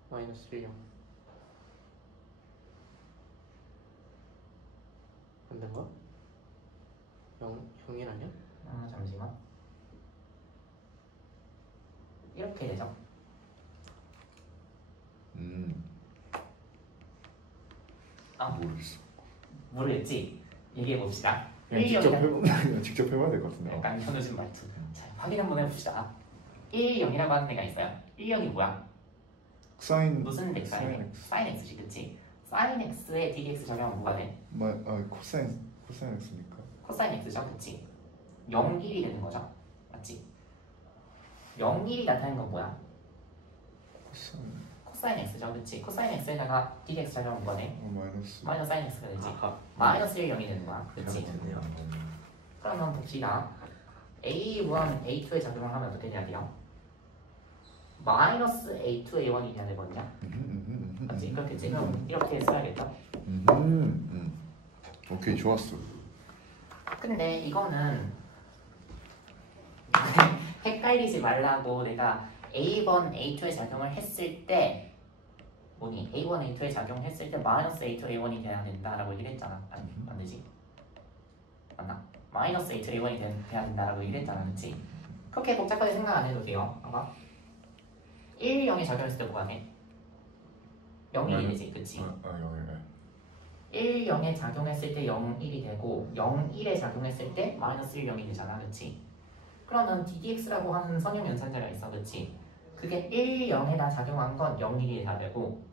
마이너스 1 0 맞는가? 0 1 아니야? 잠시만. 이렇게 되죠. 모르겠어. 모르겠지? 얘기해 봅시다. 그냥 직접 해봐야 될 것 같은데. 약간 현우진 말투. 자, 확인 한번 해봅시다. 1, 0이라고 하는 애가 있어요. 1, 0이 뭐야? 사인 무슨 덱사인이야? 사인 x지, 그치? 사인 x에 ddx 적용하면 뭐가 돼? 코사인 x니까. 코사인 x죠, 그치? 0, 1이 되는 거죠, 맞지? 0, 1이 나타나는 건 뭐야? 코사인 x죠, 그치? 코사인 x에다가 ddx 적용하면 뭐가 돼? 마이너스 사인 x가 되지. 마이너스 1, 0이 되는 거야, 그치? 그러면 봅시다. A1, A2에 적용을 하면 어떻게 돼야 돼요? 마이너스 A2, A1이 돼야 되거든요. 맞지? 그렇겠지? 그럼 이렇게 써야겠다. 오케이, 좋았어. 근데 이거는 헷갈리지 말라고 내가 A1, A2에 작용을 했을 때 뭐니? A1, A2에 작용했을 때 마이너스 A2, A1이 돼야 된다라고 얘기를 했잖아. 아니, 안 되지? 맞나? 마이너스 A2, A1이 돼야 된다라고 얘기를 했잖아. 그치? 그렇게 복잡하게 생각 안 해도 돼요. 봐봐. 1, 0에 작용했을 때 뭐가 돼? 0, 1이 되지. 그치? 1, 0에 작용했을 때 0, 1이 되고 0, 1에 작용했을 때 마이너스 1, 0이 되잖아. 그치? 그러면 ddx라고 하는 선형 연산자가 있어. 그치? 그게 1, 0에다 작용한 건 0, 1이 돼야 되고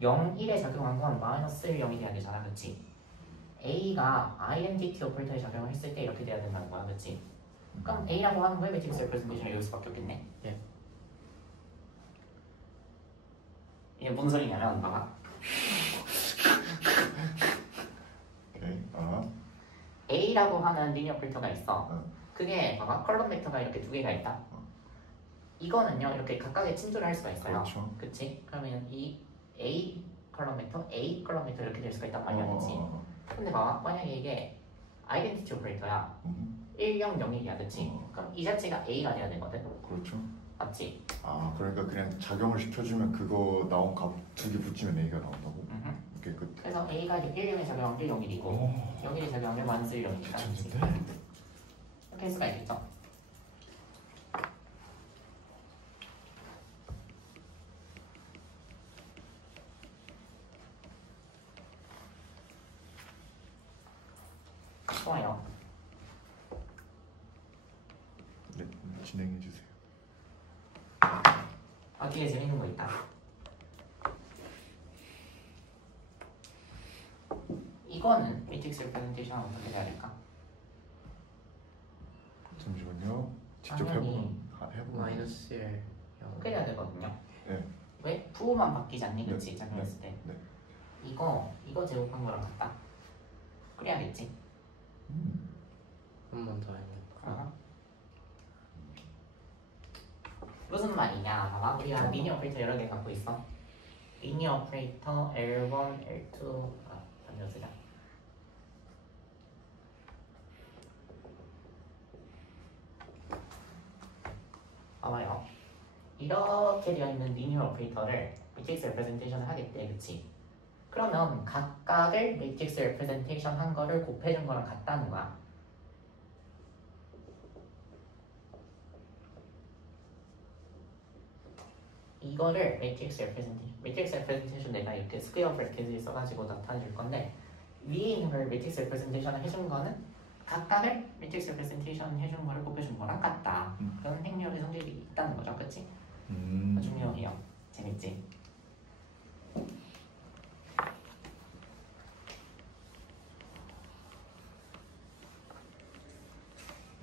0, 1에 작용한 건 마이너스 1, 0이 돼야 되잖아. 그치? A가 아이덴티티 오퍼레이터에 작용을 했을 때 이렇게 돼야 된다는 거야. 그치? 그럼 A라고 하는 거에 매트릭스 레프레젠테이션이 여길 수밖에 없겠네. 예. 이게 무슨 소리냐면 봐봐. A라고 하는 리니어 오퍼레이터가 있어. 그게 봐봐. 컬럼 벡터가 이렇게 두 개가 있다. 이거는요 이렇게 각각의 친조를 할 수가 있어요. 그렇죠. 그치? 그러면 이 A 컬럼 벡터, A 컬럼 벡터 이렇게 될 수가 있단 말이야. 그치? 근데 봐봐. 만약에 이게 아이덴티티 오퍼레이터야. 1, 0, 0이야. 그치? 그럼 이 자체가 A가 돼야 되거든. 그렇죠. 맞지? 그러니까 그냥 작용을 시켜주면 그거 나온 값 두 개 붙이면 A가 나온다고? 오케이, 끝. 그래서 A가 1, 0에 작용하면 1, 0, 1이고 0일에 작용하면 마이너스 1, 0이니까 천진데? 이렇게 할 수가 있겠죠? 좋아요. 네, 진행해 주세요. 뒤에 재밌는 거 있다. 이거는 매트릭스 레프레젠테이션 어떻게 해야 될까? 잠시만요. 직접 당연히 해보면. 마이너스 1 그렇게 해야 되거든요. 네. 왜? 부호만 바뀌지 않니? 네. 그치? 작용했을 때. 네. 이거 제곱한 거랑 같다. 그래야겠지. 한 번 더 해볼까? 무슨 말이냐? 봐봐, 우리가 리니어 오퍼레이터 여러 개 갖고 있어. 리니어 오퍼레이터 L1, L2 단위로 쓰자. 봐봐요. 이렇게 되어 있는 리니어 오퍼레이터를 매트릭스 레프레젠테이션을 하겠대, 그치? 그러면 각각을 매트릭스 레프레젠테이션 한 거를 곱해준 거랑 같다는 거야. 이거를 매트릭스 레프레젠테이션 내가 이렇게 스퀘어 브래킷을 써가지고 나타내줄 건데 위에 있는 걸 매트릭스 레프레젠테이션을 해준 거는 각각을 매트릭스 레프레젠테이션 해준 거를 곱해준 거랑 같다. 그런 행렬의 성질이 있다는 거죠, 그치? 중요해요. 재밌지?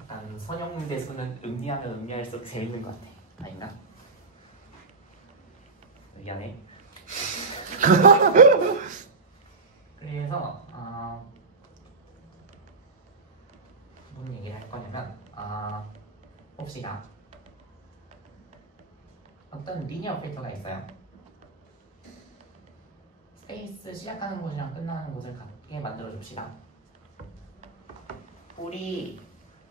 약간 선형대수는 음미하면 음미할수록 재밌는 것 같아. 아닌가? 미안해. 그래서 무슨 얘기를 할 거냐면 봅시다. 어떤 리니어 오퍼레이터가 있어요. 스페이스 시작하는 곳이랑 끝나는 곳을 같게 만들어 줍시다. 우리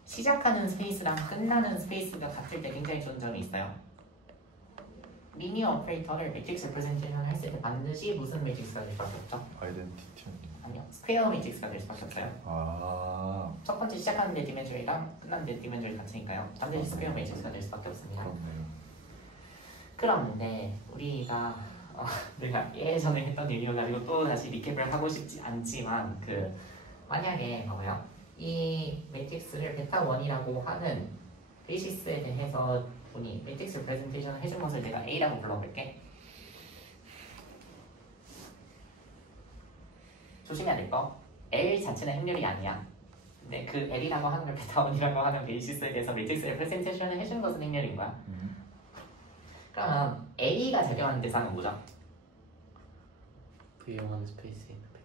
시작하는 스페이스랑 끝나는 스페이스가 같을 때 굉장히 좋은 점이 있어요. 리니어 오퍼레이터를 매트릭스 레프레젠테이션 했을 때 반드시 무슨 매트릭스가 될 수밖에 없죠? 아이덴티티. 아니요, 스퀘어 매트릭스가 될 수밖에 없어요. 첫 번째 시작하는 데 디멘전이랑 끝나는 데 디멘전이 같으니까요. 반드시 스퀘어 매트릭스가 될 수밖에 없습니다. 그렇네요. 그런데 우리가 내가 예전에 했던 얘기를 가지고 또 다시 리캡을 하고 싶지 않지만 만약에 봐봐요. 이 매트릭스를 베타 1이라고 하는 베이시스에 대해서 보니 매트릭스 레프레젠테이션을 해준 것을 내가 A라고 불러볼게. 조심해야 될 거. L 자체는 행렬이 아니야. 근데 그 L이라고 하는 걸 베타 1이라고 하는 베이시스에 대해서 매트릭스 레프레젠테이션을 해준 것은 행렬인 거야. 그러면 A가 작용하는 대상은 뭐죠? V1 스페이스에 있는 벡터.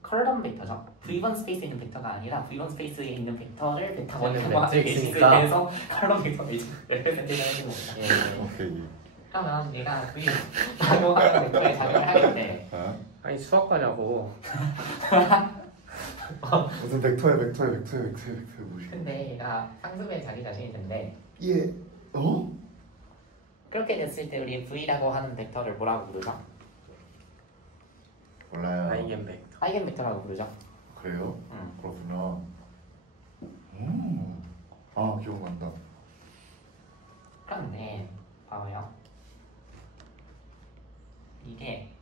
컬럼 벡터죠. V1 스페이스에 있는 벡터가 아니라 V1 스페이스에 있는 벡터를 베타 1이라고 하는 베이시스에 매트릭스니까. 대해서 컬럼 벡터 레프레젠테이션 해준 겁니다. 예. 오케이. 그러면 얘가 V라고 하는 벡터에 작용을 할 때 아니 수학과냐고. 무슨 벡터에 뭐지? 근데 얘가 상수의 자기 자신이 된대. 예. 어? 그렇게 됐을 때 우리 V라고 하는 벡터를 뭐라고 부르죠? 몰라요. 아이겐 벡터. 아이겐 벡터라고 부르죠. 그래요? 응. 그렇구나. 기억난다. 그런데 봐봐요. 이게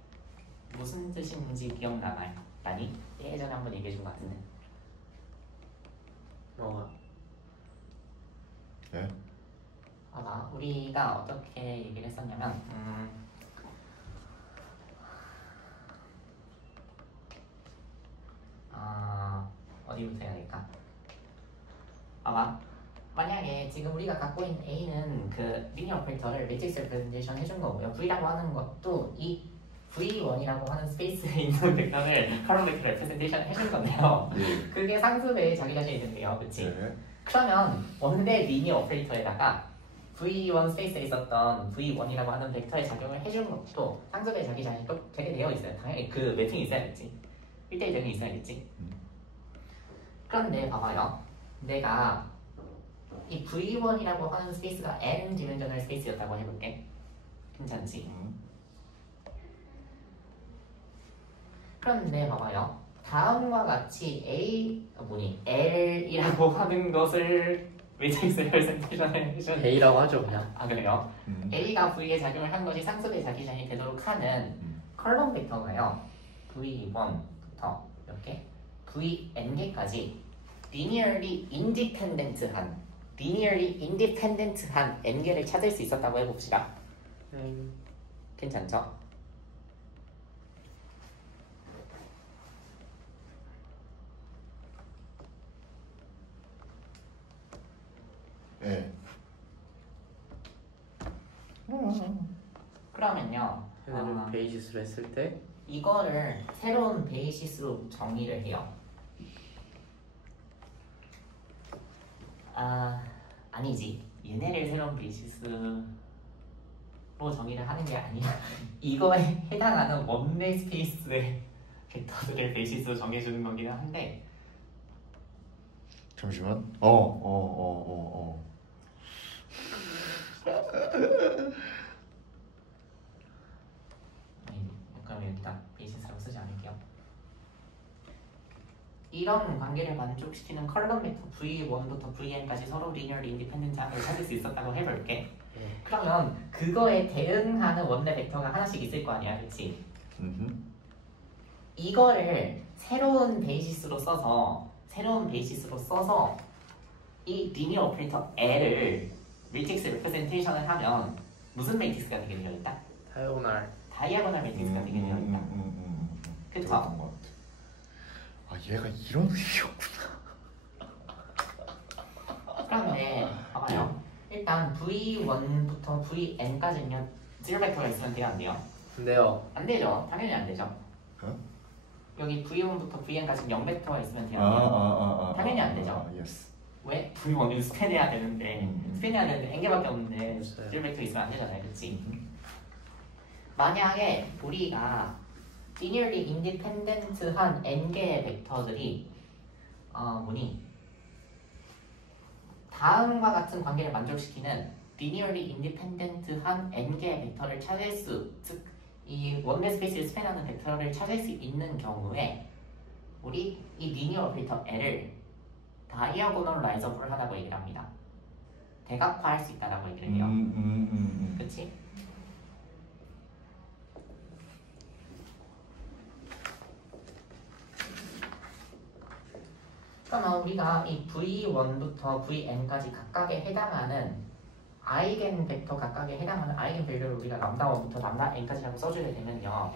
무슨 뜻인지 기억나나요? 아니? 예전에 한번 얘기해 준 것 같은데. 뭐가? 예? 봐봐. 우리가 어떻게 얘기를 했었냐면 어디부터 해야 될까? 봐봐. 만약에 지금 우리가 갖고 있는 A는 그 리니어 오퍼레이터를 매트릭스 레프레젠테이션 해준 거고요. V라고 하는 것도 이 V1이라고 하는 스페이스에 있는 벡터를 컬럼 벡터 레프레젠테이션 해준 건데요. 예. 그게 상수배의 자기 자신이 된대요. 그치? 예. 그러면 원래 리니어 오퍼레이터에다가 V1 스페이스에 있었던 V1이라고 하는 벡터의 작용을 해준 것도 상수배의 자기 자신이 또 되게 되어 있어요. 당연히 그 매핑이 있어야겠지. 1대1 대응이 있어야겠지. 그런데 봐봐요. 내가 이 V1이라고 하는 스페이스가 n 디멘셔널 스페이스였다고 해볼게. 괜찮지? 그런데 봐봐요. 다음과 같이 L이라고 하는 것을 매트릭스 레프레젠테이션을 해준 A라고 하죠 그냥. 그래요? A가 V에 작용을 한 것이 상수배 자기 자신이 되도록 하는 컬럼 벡터가요. V1부터 이렇게 Vn개까지 linearly independent한 n개를 찾을 수 있었다고 해봅시다. 괜찮죠? 예. 그러면요. 얘네를 베이시스로 했을 때 이거를 새로운 베이시스로 정의를 해요. 아니지. 얘네를 새로운 베이시스로 정의를 하는 게 아니라 이거에 해당하는 원내 스페이스의 벡터들을 베이시스로 정해주는 거긴 한데 잠시만. 그럼 여기다 베이시스라고 쓰지 않을게요. 이런 관계를 만족시키는 컬럼 벡터 V1부터 Vn까지 서로 리니어리 인디펜던트함을 찾을 수 있었다고 해볼게. 그러면 그거에 대응하는 원내 벡터가 하나씩 있을 거 아니야, 그렇지? 이거를 새로운 베이시스로 써서 이 리니어 오퍼레이터 L을 매트릭스 레프레젠테이션을 하면 무슨 매트릭스가 되게 되어 있다? 다이아고널 매트릭스가 되게 되어 있다. 그쵸? 그랬던 것 같아. 아 얘가 이런 의미였구나. 그런데 봐봐요. 일단 V1부터 Vn까지는요 0 벡터가 있으면 돼요, 안 돼요? 근데요. 안 되죠. 당연히 안 되죠. 어? 여기 V1부터 Vn까지는 0 벡터가 있으면 돼요, 안 돼요? 당연히 안 되죠. 예스. 왜? V1은 스팬해야 되는데 스팬해야 되는데 n개밖에 없는데 맞아요. 0 벡터 있으면 안 되잖아요, 그렇지? 만약에 우리가 linearly independent한 n개의 벡터들이 다음과 같은 관계를 만족시키는 linearly independent한 n개의 벡터를 찾을 수, 즉 이 원내 스페이스를 스팬하는 벡터를 찾을 수 있는 경우에 우리 이 리니어 오퍼레이터 L을 다이아고널라이저블 하다고 얘기를 합니다. 대각화할 수 있다라고 얘기를 해요. 그렇지? 그러면 우리가 이 V1부터 Vn까지 각각에 해당하는 아이겐 벡터 각각에 해당하는 아이겐 밸류를 우리가 람다1부터 람다 n까지라고 써주게 되면요.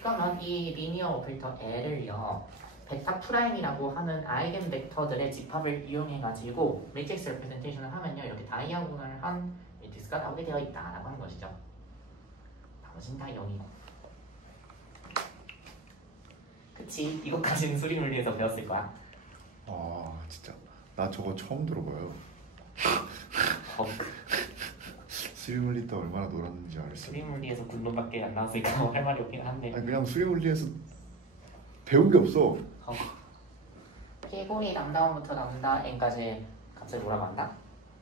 그러면 이 리니어 오퍼레이터 L을요. 베타 프라임이라고 하는 아이겐 벡터들의 집합을 이용해 가지고 매트릭스 레프레젠테이션을 하면요. 이렇게 다이아고널한 매트릭스가 나오게 되어 있다라고 하는 것이죠. 나머지는 다 0이고. 그치? 이것까지는 수리 물리에서 배웠을 거야. 아 진짜 나 저거 처음 들어봐요. 수리물리 때 얼마나 놀았는지 알았어. 수리물리에서 군론밖에 안 나왔으니까 할 말이 없긴 한데. 아니 그냥 수리물리에서 배운 게 없어. 피곤이 람다1부터 람다 n까지 값을 뭐라고 한다?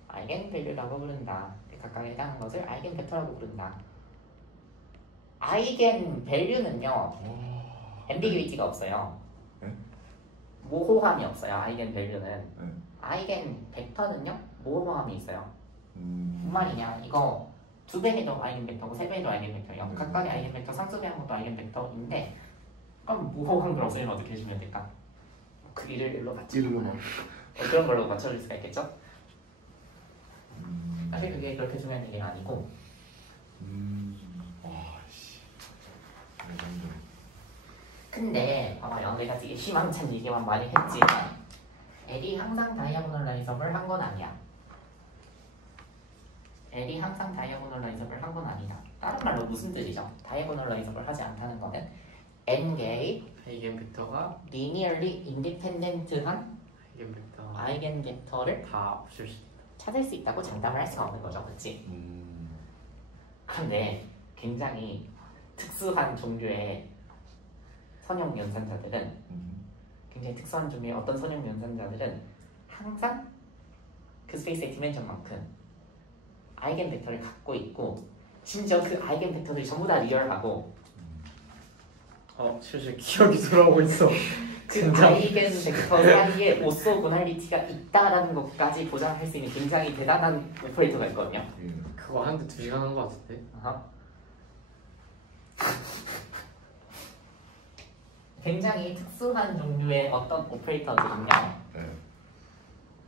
아이겐 밸류라고 부른다. 각각에 해당하는 것을 아이겐 벡터라고 부른다. 아이겐 밸류는요 앰비규이티가 없어요. 네? 모호함이 없어요. 아이겐 밸류는. 네. 아이겐 벡터는요 모호함이 있어요. 무슨 음. 말이냐? 이거 2배에도 아이겐 벡터고 3배에도 아이겐 벡터예요. 네. 각각의 아이겐 벡터 상수배 한 것도 아이겐 벡터인데 그럼 모호한 걸 없애면 어떻게 해주면 될까? 그리를 일로 맞추거나 그런 걸로 맞춰줄 수가 있겠죠? 사실 그게 그렇게 중요한 얘기가 아니고 와씨. 레전드. 근데 봐봐요. 내가 되게 희망찬 얘기만 많이 했지만 L이 항상 다이아고널라이저블 한 건 아니야. L이 항상 다이아고널라이저블 한 건 아니다. 다른 말로 무슨 뜻이죠? 다이아고널라이저블 하지 않다는 거는 n개의 아이겐 벡터가 linearly independent한 아이겐 벡터 아이겐 벡터를 다 없을 수 있다. 찾을 수 있다고 장담을 할 수가 없는 거죠, 그렇지? 그런데 굉장히 특수한 종류의 선형 연산자들은 굉장히 특수한 종류의 어떤 선형 연산자들은 항상 그 스페이스의 디멘션만큼 아이겐 벡터를 갖고 있고 심지어 그 아이겐 벡터들이 전부 다 리얼하고 실실 기억이 돌아오고 있어. 그 진짜. 아이겐 벡터 사이에 오소고날리티가 있다라는 것까지 보장할 수 있는 굉장히 대단한 오퍼레이터가 있거든요. 그거 하는데 2시간 한 거 같은데? 굉장히 특수한 종류의 어떤 오퍼레이터들은요. 네.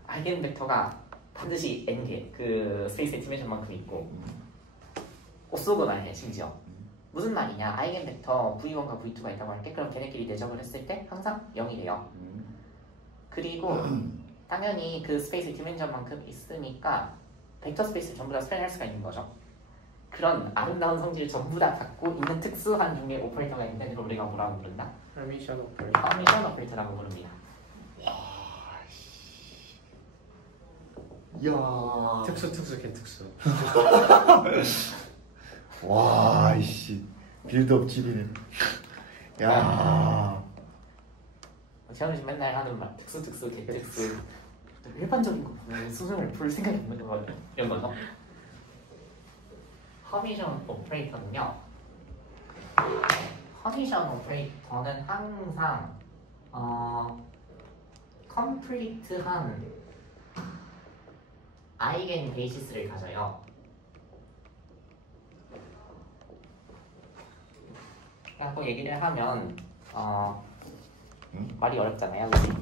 아이겐 벡터가 반드시 n개 그 스페이스의 디멘션만큼 있고 오소고날해 심지어. 무슨 말이냐? 아이겐 벡터 V1과 V2가 있다고 할게. 그럼 걔네끼리 내적을 했을 때 항상 0이 돼요. 그리고 당연히 그 스페이스 디멘션만큼 있으니까 벡터 스페이스 전부 다 스팬할 수가 있는 거죠. 그런 아름다운 성질을 전부 다 갖고 있는 특수한 종류의 오퍼레이터가 있는데 그걸 우리가 뭐라고 부른다? 퍼미션 오퍼레이터. 퍼미션 오퍼레이터라고 부릅니다. 이야. 특수 개특수. 와 이씨 빌드업 질이네. 야. 재현이 씨 맨날 하는 말 특수 개특수 일반적인 거 보면 수능을 풀 생각이 없는 거거든요. 이런 거죠. 허미션 오퍼레이터는요. 허미션 오퍼레이터는 항상 컴플리트한 아이겐 베이시스를 가져요. 라고 얘기를 하면 말이 어렵잖아요, 그치?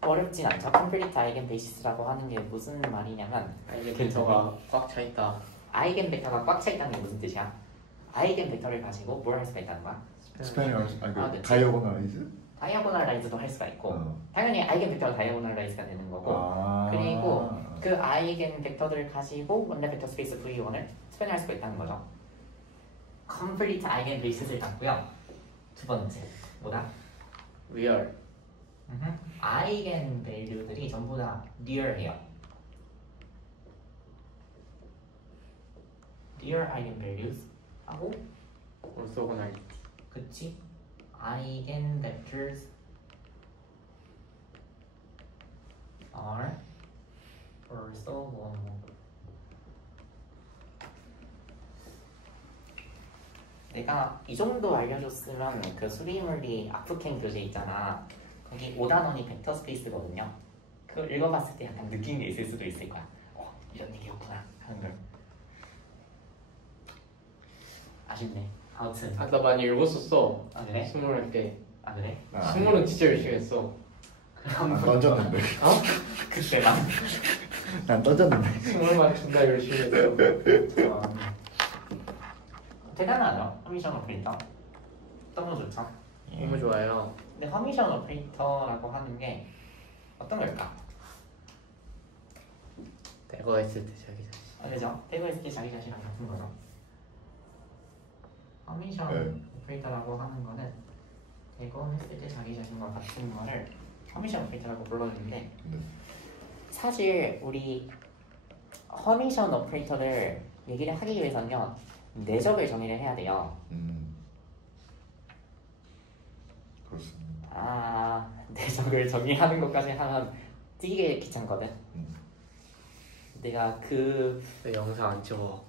어렵진 않죠. 컴플리트 아이겐 베이시스라고 하는 게 무슨 말이냐면 아이겐 벡터가 꽉 차 있다. 아이겐 벡터가 꽉 차 있다는 게 무슨 뜻이야? 아이겐 벡터를 가지고 뭘 할 수가 있다는 거야? 스페니얼 아, 그치. 다이어고널라이즈? 다이아고널라이즈도 할 수가 있고 당연히 아이겐 벡터가 다이아고널라이즈가 되는 거고 아. 그리고 그 아이겐 벡터들을 가지고 원래 벡터 스페이스 V1을 스페니할 수가 있다는 거죠. 컴플리트 아이겐 베이시스를 갖고요. 두 번째 뭐다? 리얼. 아이겐 밸류들이 전부 다 리얼해요. 리얼 아이겐 밸류스 하고 orthogonality. 그치? 아이겐 벡터스 are orthogonal. 내가 이 정도 알려줬으면 그 수리물리 아프켄 교재 있잖아. 거기 5단원이 벡터 스페이스거든요. 그걸 읽어봤을 때 약간 느낀 게 있을 수도 있을 거야. 이런 얘기였구나 하는 걸. 아쉽네. 아무튼. 나 많이 읽었었어. 아 그래? 스물 할 때. 아 그래? 스물은 진짜 열심히 했어. 난 던졌는데. 그때만. 난 던졌는데. 스물만 존나 열심히 했어. 대단하죠. 허미션 오퍼레이터. 너무 좋죠. 너무 좋아요. 근데 허미션 오퍼레이터라고 하는 게 어떤 걸까? 대거 했을 때 자기 자신. 그죠? 대거했을 때 자기 자신이랑 같은 거죠. 허미션 네. 오퍼레이터라고 하는 거는 대거했을 때 자기 자신과 같은 거를 허미션 오퍼레이터라고 불러주는데 사실 우리 허미션 오퍼레이터를 얘기를 하기 위해서는요 내적을 정의를 해야 돼요. 그렇습니다. 내적을 정의하는 것까지 하면 되게 귀찮거든. 내가 왜 영상 안 찍어?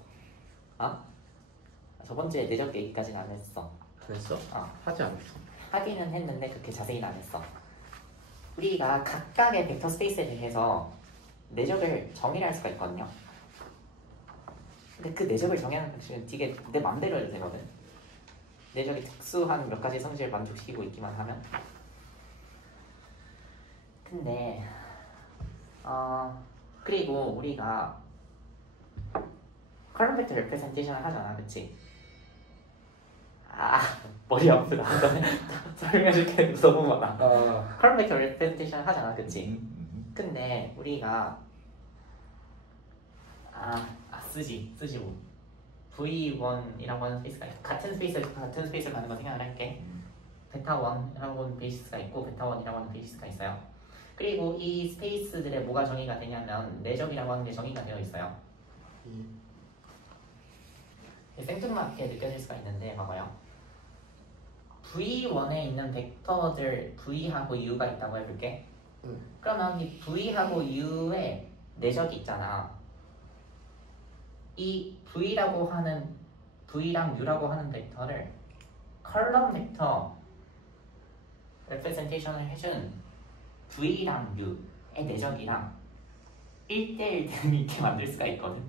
저번 주에 내적 얘기까지는 안 했어. 안 했어? 하지 않았어. 하기는 했는데 그렇게 자세히는 안 했어. 우리가 각각의 벡터 스페이스에 대해서 내적을 정의를 할 수가 있거든요. 근데 그 내적을 정의하는 방식은 되게 내 맘대로 해도 되거든. 내적이 특수한 몇 가지 성질을 만족시키고 있기만 하면. 근데 그리고 우리가 컬럼 벡터 레프레젠테이션을 하잖아, 그치? 머리 아프다. 설명해줄게 너무 많아. 컬럼 벡터 레프레젠테이션을 하잖아, 그치? 근데 우리가 쓰지 뭐. V1이라고 하는 스페이스가 있어. 같은 스페이스를 가는 거 생각을 할게. 베타1이라고 하는 베이시스가 있고 베타1이라고 하는 베이시스가 있어요. 그리고 이 스페이스들의 뭐가 정의가 되냐면 내적이라고 하는 게 정의가 되어 있어요. 생뚱맞게 느껴질 수가 있는데 봐봐요. V1에 있는 벡터들 V하고 U가 있다고 해볼게. 그러면 이 V하고 U의 내적이 있잖아. 이 V랑 U라고 하는 벡터를 컬럼 벡터 레프레젠테이션을 해준 V랑 U의 내적이랑 1대1 대응이 있게 만들 수가 있거든.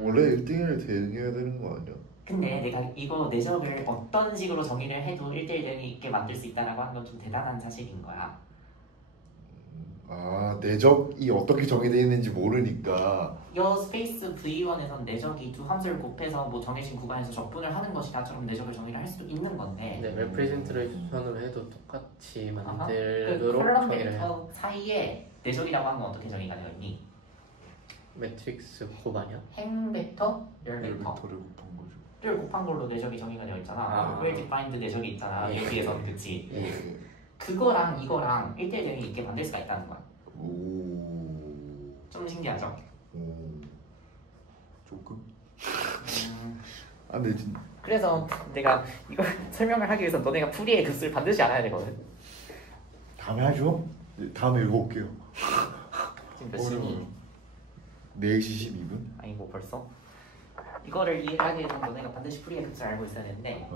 원래 1대1을 대응해야 되는 거 아니야? 근데 내가 이거 내적을 어떤 식으로 정의를 해도 1대1 대응이 있게 만들 수 있다는 건 좀 대단한 사실인 거야. 내적이 어떻게 정의되어 있는지 모르니까. 이 스페이스 V1에선 내적이 두 함수를 곱해서 뭐 정해진 구간에서 적분을 하는 것이다처럼 내적을 정의를 할 수도 있는 건데. 근데 레프레젠테이션으로 해도 똑같이 그 만들도록 컬럼 정의를 해. 벡터 사이에 내적이라고 하는 건 어떻게 정의가 되어 있니? 매트릭스 곱 아니야? 행 벡터, 열 벡터. 벡터를 곱한 거죠. 를 곱한 걸로 내적이 정의가 되어 있잖아. well defined 내적이 있잖아. 여기에서는 그치? 그거랑 이거랑 1대1 대응이 있게 만들 수가 있다는 거야. 오. 좀 신기하죠? 오. 조금. 음, 아 근데 그래서 내가 이걸 설명을 하기 위해서 너네가 풀이의 급수를 반드시 알아야 되거든. 다음에 하죠. 다음에 읽어볼게요. 지금 몇 시니? 4시 12분. 아니 뭐 벌써? 이거를 이해하기 위해서 너네가 반드시 풀이의 급수를 알고 있어야 되는데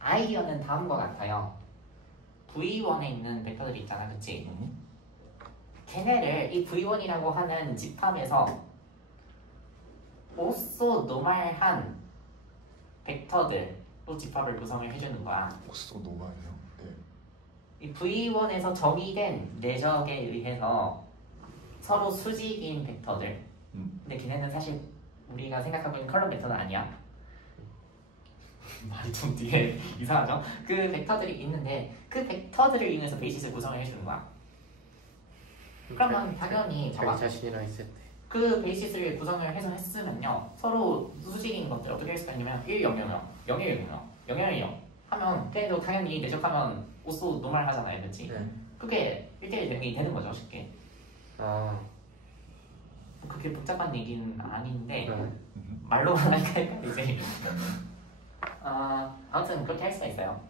아이디어는 다음과 같아요. V1에 있는 벡터들이 있잖아, 그치? 걔네를 이 V1이라고 하는 집합에서 오소노멀한 벡터들로 집합을 구성을 해주는 거야. 오소노멀이요? 네. 이 V1에서 정의된 내적에 의해서 서로 수직인 벡터들. 근데 걔네는 사실 우리가 생각하고 있는 컬럼 벡터는 아니야. 말이 좀 뒤에 이상하죠? 그 벡터들이 있는데 그 벡터들을 이용해서 베이시스를 구성을 해주는 거야. 그러면 당연히 자기 자신이랑 있을 때 그 베이시스를 구성을 해서 했으면요 서로 수직인 것들 어떻게 할 수가 있냐면 1, 0, 0, 0, 0, 1, 0, 0, 0, 1, 0 하면 걔네도 당연히 내적하면 오소 노멀 하잖아요, 그렇지? 네. 그게 1대1 대응이 되는 거죠, 쉽게. 아 그게 복잡한 얘기는 아닌데 네. 말로만 하니까 헷갈리지. 아무튼 그렇게 할 수가 있어요.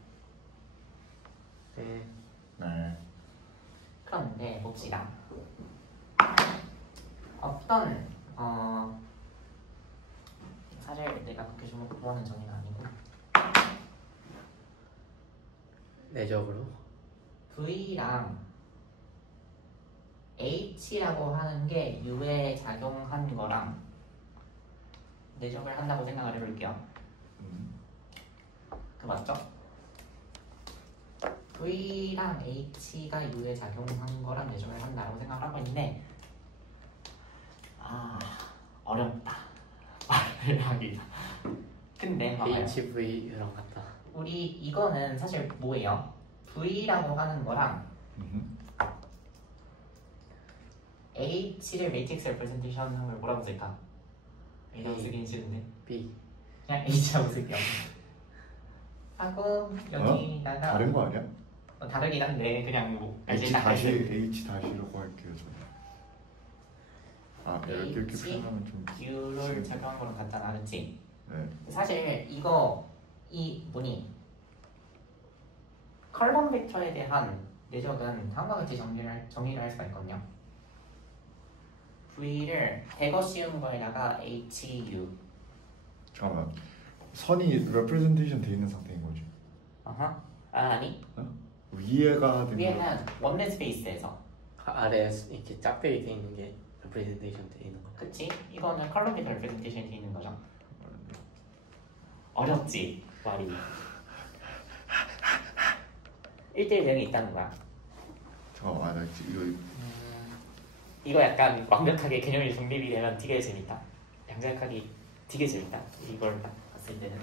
네. 네. 그런데 봅시다. 어떤 사실 내가 그렇게 좀 좋아하는 정의는 아니고 내적으로 V랑 H라고 하는 게 U에 작용한 거랑 내적을 한다고 생각을 해볼게요. 그 맞죠? V랑 H가 U에 작용한 거랑 내적을 한다고 생각을 하고 있는데 어렵다 말을 하기가. 근데 봐봐요. HV랑 같다. 우리 이거는 사실 뭐예요? V라고 하는 거랑 H를 매트릭스 레프레젠테이션 하는 걸 뭐라고 쓸까? A라고 쓰기는 싫은데 B 그냥 H라고 쓸게요. 하고 여기다가 다른 거 아니야? 다르긴 한데 그냥 뭐 H 딱 다시 할게요. H 다시라고 할게요 저는. 이렇게 H, 표현하면 좀. U를 작용한 거랑 같잖아, 그렇지? 네. 사실 이 뭐니 컬럼 벡터에 대한 내적은 다음과 같이 정의를 할 수가 있거든요. V를 대거 씌운 거에다가 HU. 잠깐만. 선이 representation 돼 있는 상태인 거지. 아니 위에가 된 거. 위에는 원넷 스페이스에서. 아래에 이렇게 짝대기 돼 있는 게 레프레젠테이션 돼 있는 거. 그치? 이거는 컬럼 벡터 레프레젠테이션이 돼 있는 거죠. 어렵지 말이. 1대1 대응이 있다는 거야. 잠깐만. 나 이거 이거 약간 완벽하게 개념이 정립이 되면 되게 재밌다. 양자역학이 되게 재밌다. 이걸 딱 봤을 때는.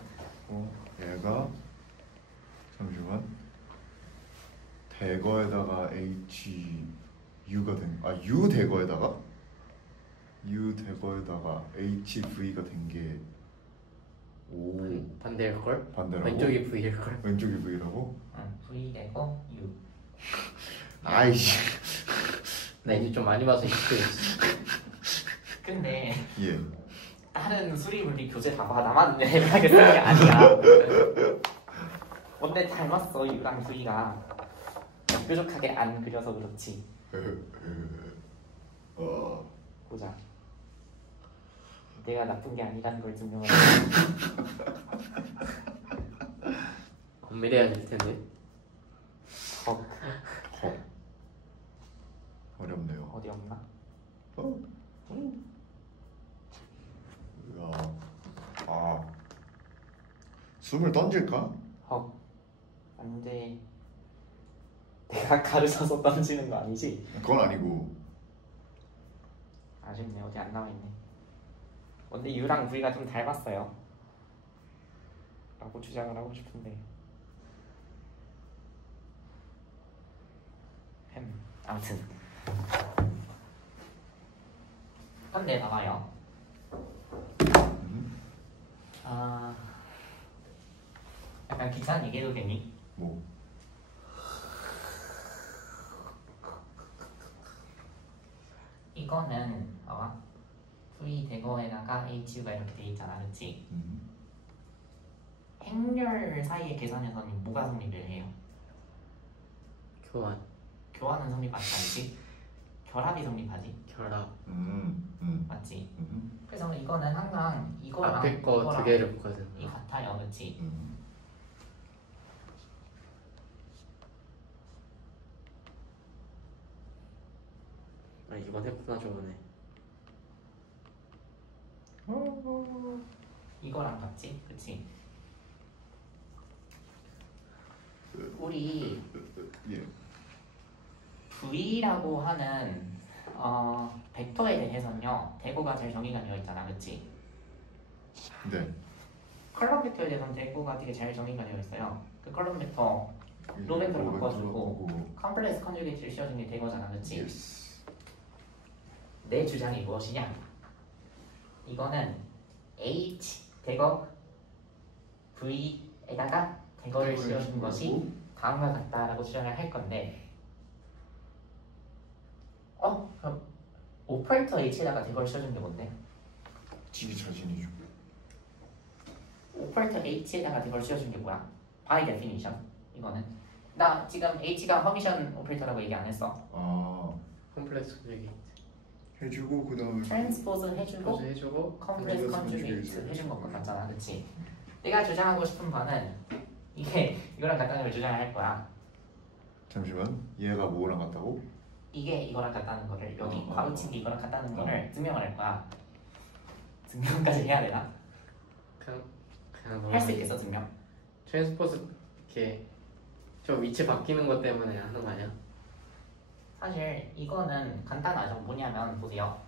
얘가 잠시만. 대거에다가 H U가 U 대거에다가 HV가 된 게 반대일 걸? 반대라고? 왼쪽이 V일 걸? 왼쪽이 V라고? V 대고 U. 아이씨. 나 이제 좀 많이 봐서 익숙해졌어. 근데 예. 다른 수리 물리 교재 다 봐. 나만 애매하게 쓰는 게 아니야. 원래 닮았어 U랑 V가. 뾰족하게 안 그려서 그렇지. 보자. 내가 나쁜 게 아니라는 걸 증명하자. 건밀해야 될 텐데. 헉. 어렵네요. 어디 없나? 숨을 던질까? 헉. 안 돼. 내가 가르쳐서 던지는 거 아니지? 그건 아니고. 아쉽네. 어디 안 나와있네. 근데 U랑 V가 좀 닮았어요 라고 주장을 하고 싶은데 아무튼 근데 봐봐요. 약간 귀찮은 얘기해도 되니? 뭐? 이거는 V 대거에다가 HU가 이렇게 돼 있잖아, 그렇지? 행렬 사이의 계산에서는 뭐가 성립을 해요? 교환, 교환은 성립하지 않지? 결합이 성립하지, 결합. 맞지? 그래서 이거는 항상 이거랑 앞에 거 두 이거랑 개를 보거든. 이 같아요, 그렇지? 아 이번 했구나 저번에. 이거랑 같지, 그렇지? 우리 예. V라고 하는 벡터에 대해서는요 대구가 잘 정의가 되어 있잖아, 그렇지? 네. 컬럼 벡터에 대해서는 대구가 되게 잘 정의가 되어 있어요. 그 컬럼 벡터 로 벡터로 바꿔주고 컴플렉스 컨주게이트를 씌워준 게 대거잖아, 그렇지? 예스. 내 주장이 무엇이냐? 이거는 H 대거 V에다가 대거를 씌워준 것이 다음과 같다라고 주장을 할 건데, 그럼 오퍼레이터 H에다가 대거를 씌워준 게 뭔데? 지기 자신이죠. 오퍼레이터 H에다가 대거를 씌워준 게 뭐야? by definition. 이거는 나 지금 H가 허미션 오퍼레이터라고 얘기 안 했어. 아, 콤플렉스 얘기 해주고 그 다음에 트랜스포즈 해주고 해주고 컴플렉스 컨주게이트 해준 것과 같잖아, 그치? 내가 주장하고 싶은 바는 이거랑 같다는 걸 주장할 거야. 잠시만, 얘가 뭐랑 같다고? 이게 이거랑 같다는 거를 여기 어. 괄호친 게 이거랑 같다는 거를 증명을 할 거야. 증명까지 해야 되나? 그냥 할 수 있겠어, 증명? 트랜스포스 이렇게 저 위치 바뀌는 것 때문에 하는 거 아니야? 사실 이거는 간단하죠. 뭐냐면 보세요.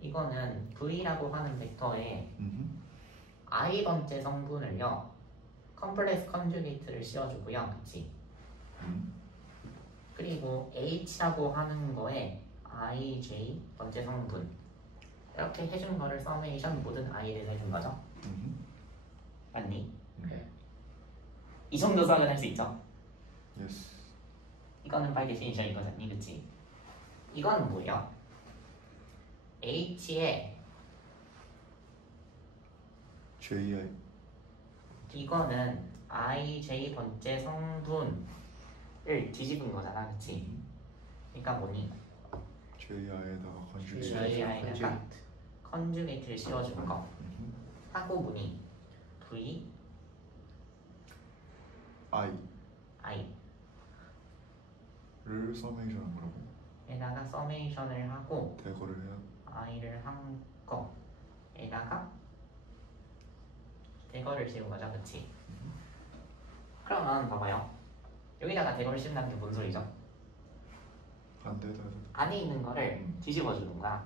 이거는 V라고 하는 벡터에 i번째 성분을요 컴플렉스 컨주게이트를 씌워주고요, 그치? 그리고 H라고 하는 거에 ij 번째 성분 이렇게 해준 거를 서메이션 모든 i를 해준 거죠. 맞니? 네. 이 정도 수학은 할 수 있죠. 예스. 이거는 by definition 이거잖니, 그치? 이건 뭐예요? H에 JI. 이거는 ij 번째 성분을 뒤집은 거잖아, 그치? 그러니까 뭐니? JI에다가 건축. JI에다가 컨주게이트를 씌워주는 거 하고 뭐니? V I를 I 서메이션한 거라고? 에다가 서메이션을 하고 대거를 해야. i를 한 거에다가 대거를 씌운 거죠, 그치? 그러면 봐봐요. 여기다가 대거를 씌운다는 게 뭔 소리죠? 반대다. 안에 있는 거를 뒤집어 주는 거야.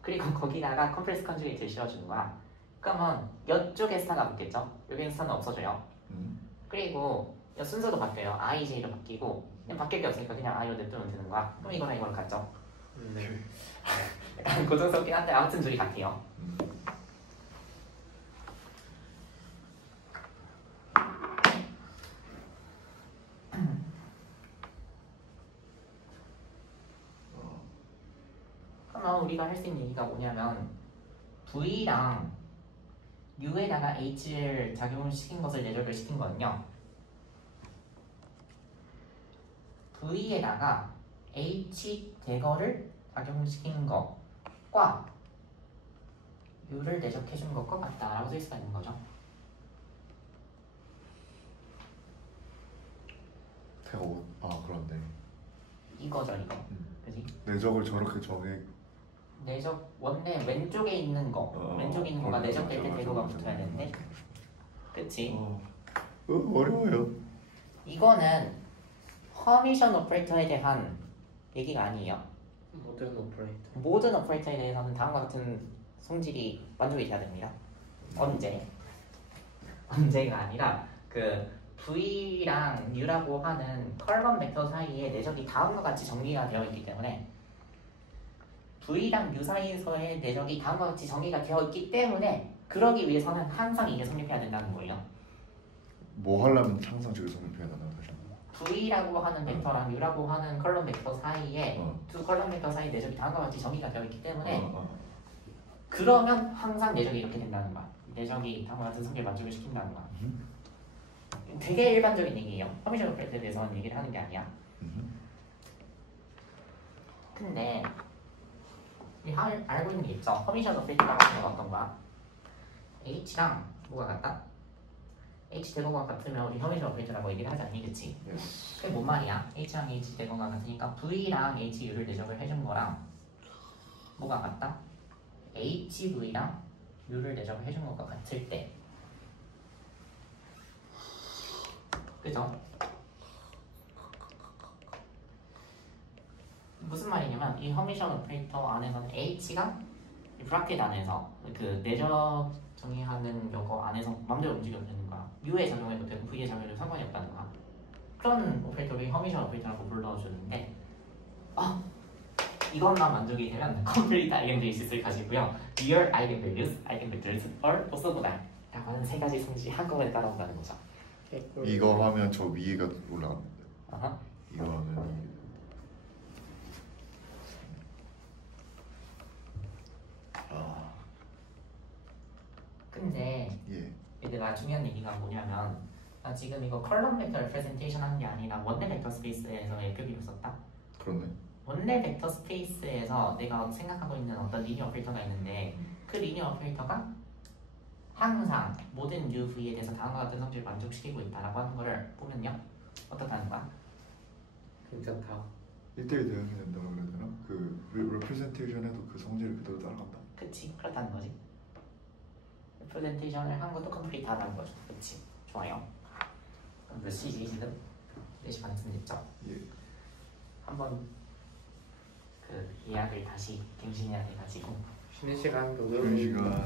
그리고 거기다가 컴플렉스 컨주게이트를 씌워주는 거야. 그러면 이쪽에 스타가 붙겠죠? 여기는 스타는 없어져요. 그리고 이 순서도 바뀌어요. IJ로 바뀌고 그냥 바뀔 게 없으니까 그냥 I로 냅두면 되는 거야. 그럼 이거랑 이거랑 같죠? 네. 약간 고정스럽긴 한데 아무튼 둘이 같아요. 그러면 우리가 할 수 있는 얘기가 뭐냐면 V랑 U에다가 H를 작용을 시킨 것을 내적을 시킨 거는요 V에다가 H 대거를 작용시킨 것과 U를 내적해준 것과 같다라고 쓸 수가 있는 거죠. 대가 그런데 이거죠, 이거. 그지? 내적을 저렇게 정해. 내적 원래 왼쪽에 있는 거, 왼쪽에 있는 거가 내적될 때 대거가 붙어야 되는데, 그치? 어려워요. 이거는 허미션 오퍼레이터에 대한 얘기가 아니에요. 모든 오퍼레이터. 모든 오퍼레이터에 대해서는 다음과 같은 성질이 만족이 돼야 됩니다. 언제? 언제가 아니라 그 V랑 U라고 하는 컬럼 벡터 사이에 내적이 다음과 같이 정리가 되어 있기 때문에 V랑 U 사이에서의 내적이 다음과 같이 정리가 되어 있기 때문에 그러기 위해서는 항상 이게 성립해야 된다는 거예요. 뭐 하려면 항상 저기 성립해야 되나 다시 한번. V라고 하는 벡터랑 U라고 하는 컬럼 벡터 사이에 두 컬럼 벡터 사이 내적이 다음과 같이 정의가 되어 있기 때문에 그러면 항상 내적이 이렇게 된다는 거야. 내적이 다음과 같은 성질 만족을 시킨다는 거야. 되게 일반적인 얘기예요. 허미션 오퍼레이터에 대해서는 얘기를 하는 게 아니야. 근데 우리 알고 있는 게 있죠. 허미션 오퍼레이터라고 하는 건 어떤 거야? H랑 뭐가 같다? H 대공과 같으면 우리 허미션 오퍼레이터라고 얘기를 하지 않니? 그치? 그게 뭔 말이야? H랑 H 대공과 같으니까 V랑 HU를 내적을 해준 거랑 뭐가 같다? HV랑 U를 내적을 해준 것과 같을 때 그죠? 무슨 말이냐면 이 허미션 오퍼레이터 안에서는 H가 이 브라켓 안에서 그 내적 정의하는 요거 안에서 마음대로 움직여도 되는 거야. U에 작용해도 되고 V에 작용해도 상관이 없다는 거야. 그런 오퍼레이터를 허미션 오퍼레이터라고 불러주는데 이것만 만족이 되면 complete eigenbasis를 가지고요. real eigenvalues, eigenvectors, or orthogonal 라고 하는 세 가지 성질이 한꺼번에 따라온다는 거죠. 이거 하면 저 위에가 올라갑니다. 아하. 이거 하면 근데 예. 얘들아 중요한 얘기가 뭐냐면 나 지금 이거 컬럼 벡터 레프레젠테이션 하는 게 아니라 원내 벡터 스페이스에서 애교비로 썼다. 그렇네. 원내 벡터 스페이스에서 내가 생각하고 있는 어떤 리니어 오퍼레이터가 있는데 그 리니어 오퍼레이터가 항상 모든 UV에 대해서 다음과 같은 성질을 만족시키고 있다라고 하는 거를 보면요 어떻다는 거야? 괜찮다. 1대1 대응이 된다고 그래야 되나? 그 representation 해도 그 성질을 그대로 따라간다. 그치 그렇다는 거지. 레프레젠테이션을 한 것도 컴플리트하다는 거죠. 그치 좋아요. 그럼 몇 시지 지금? 4시 반쯤 됐죠? 예. 한번 그 예약을 다시 갱신해야 돼가지고 쉬는 시간 쉬는 시간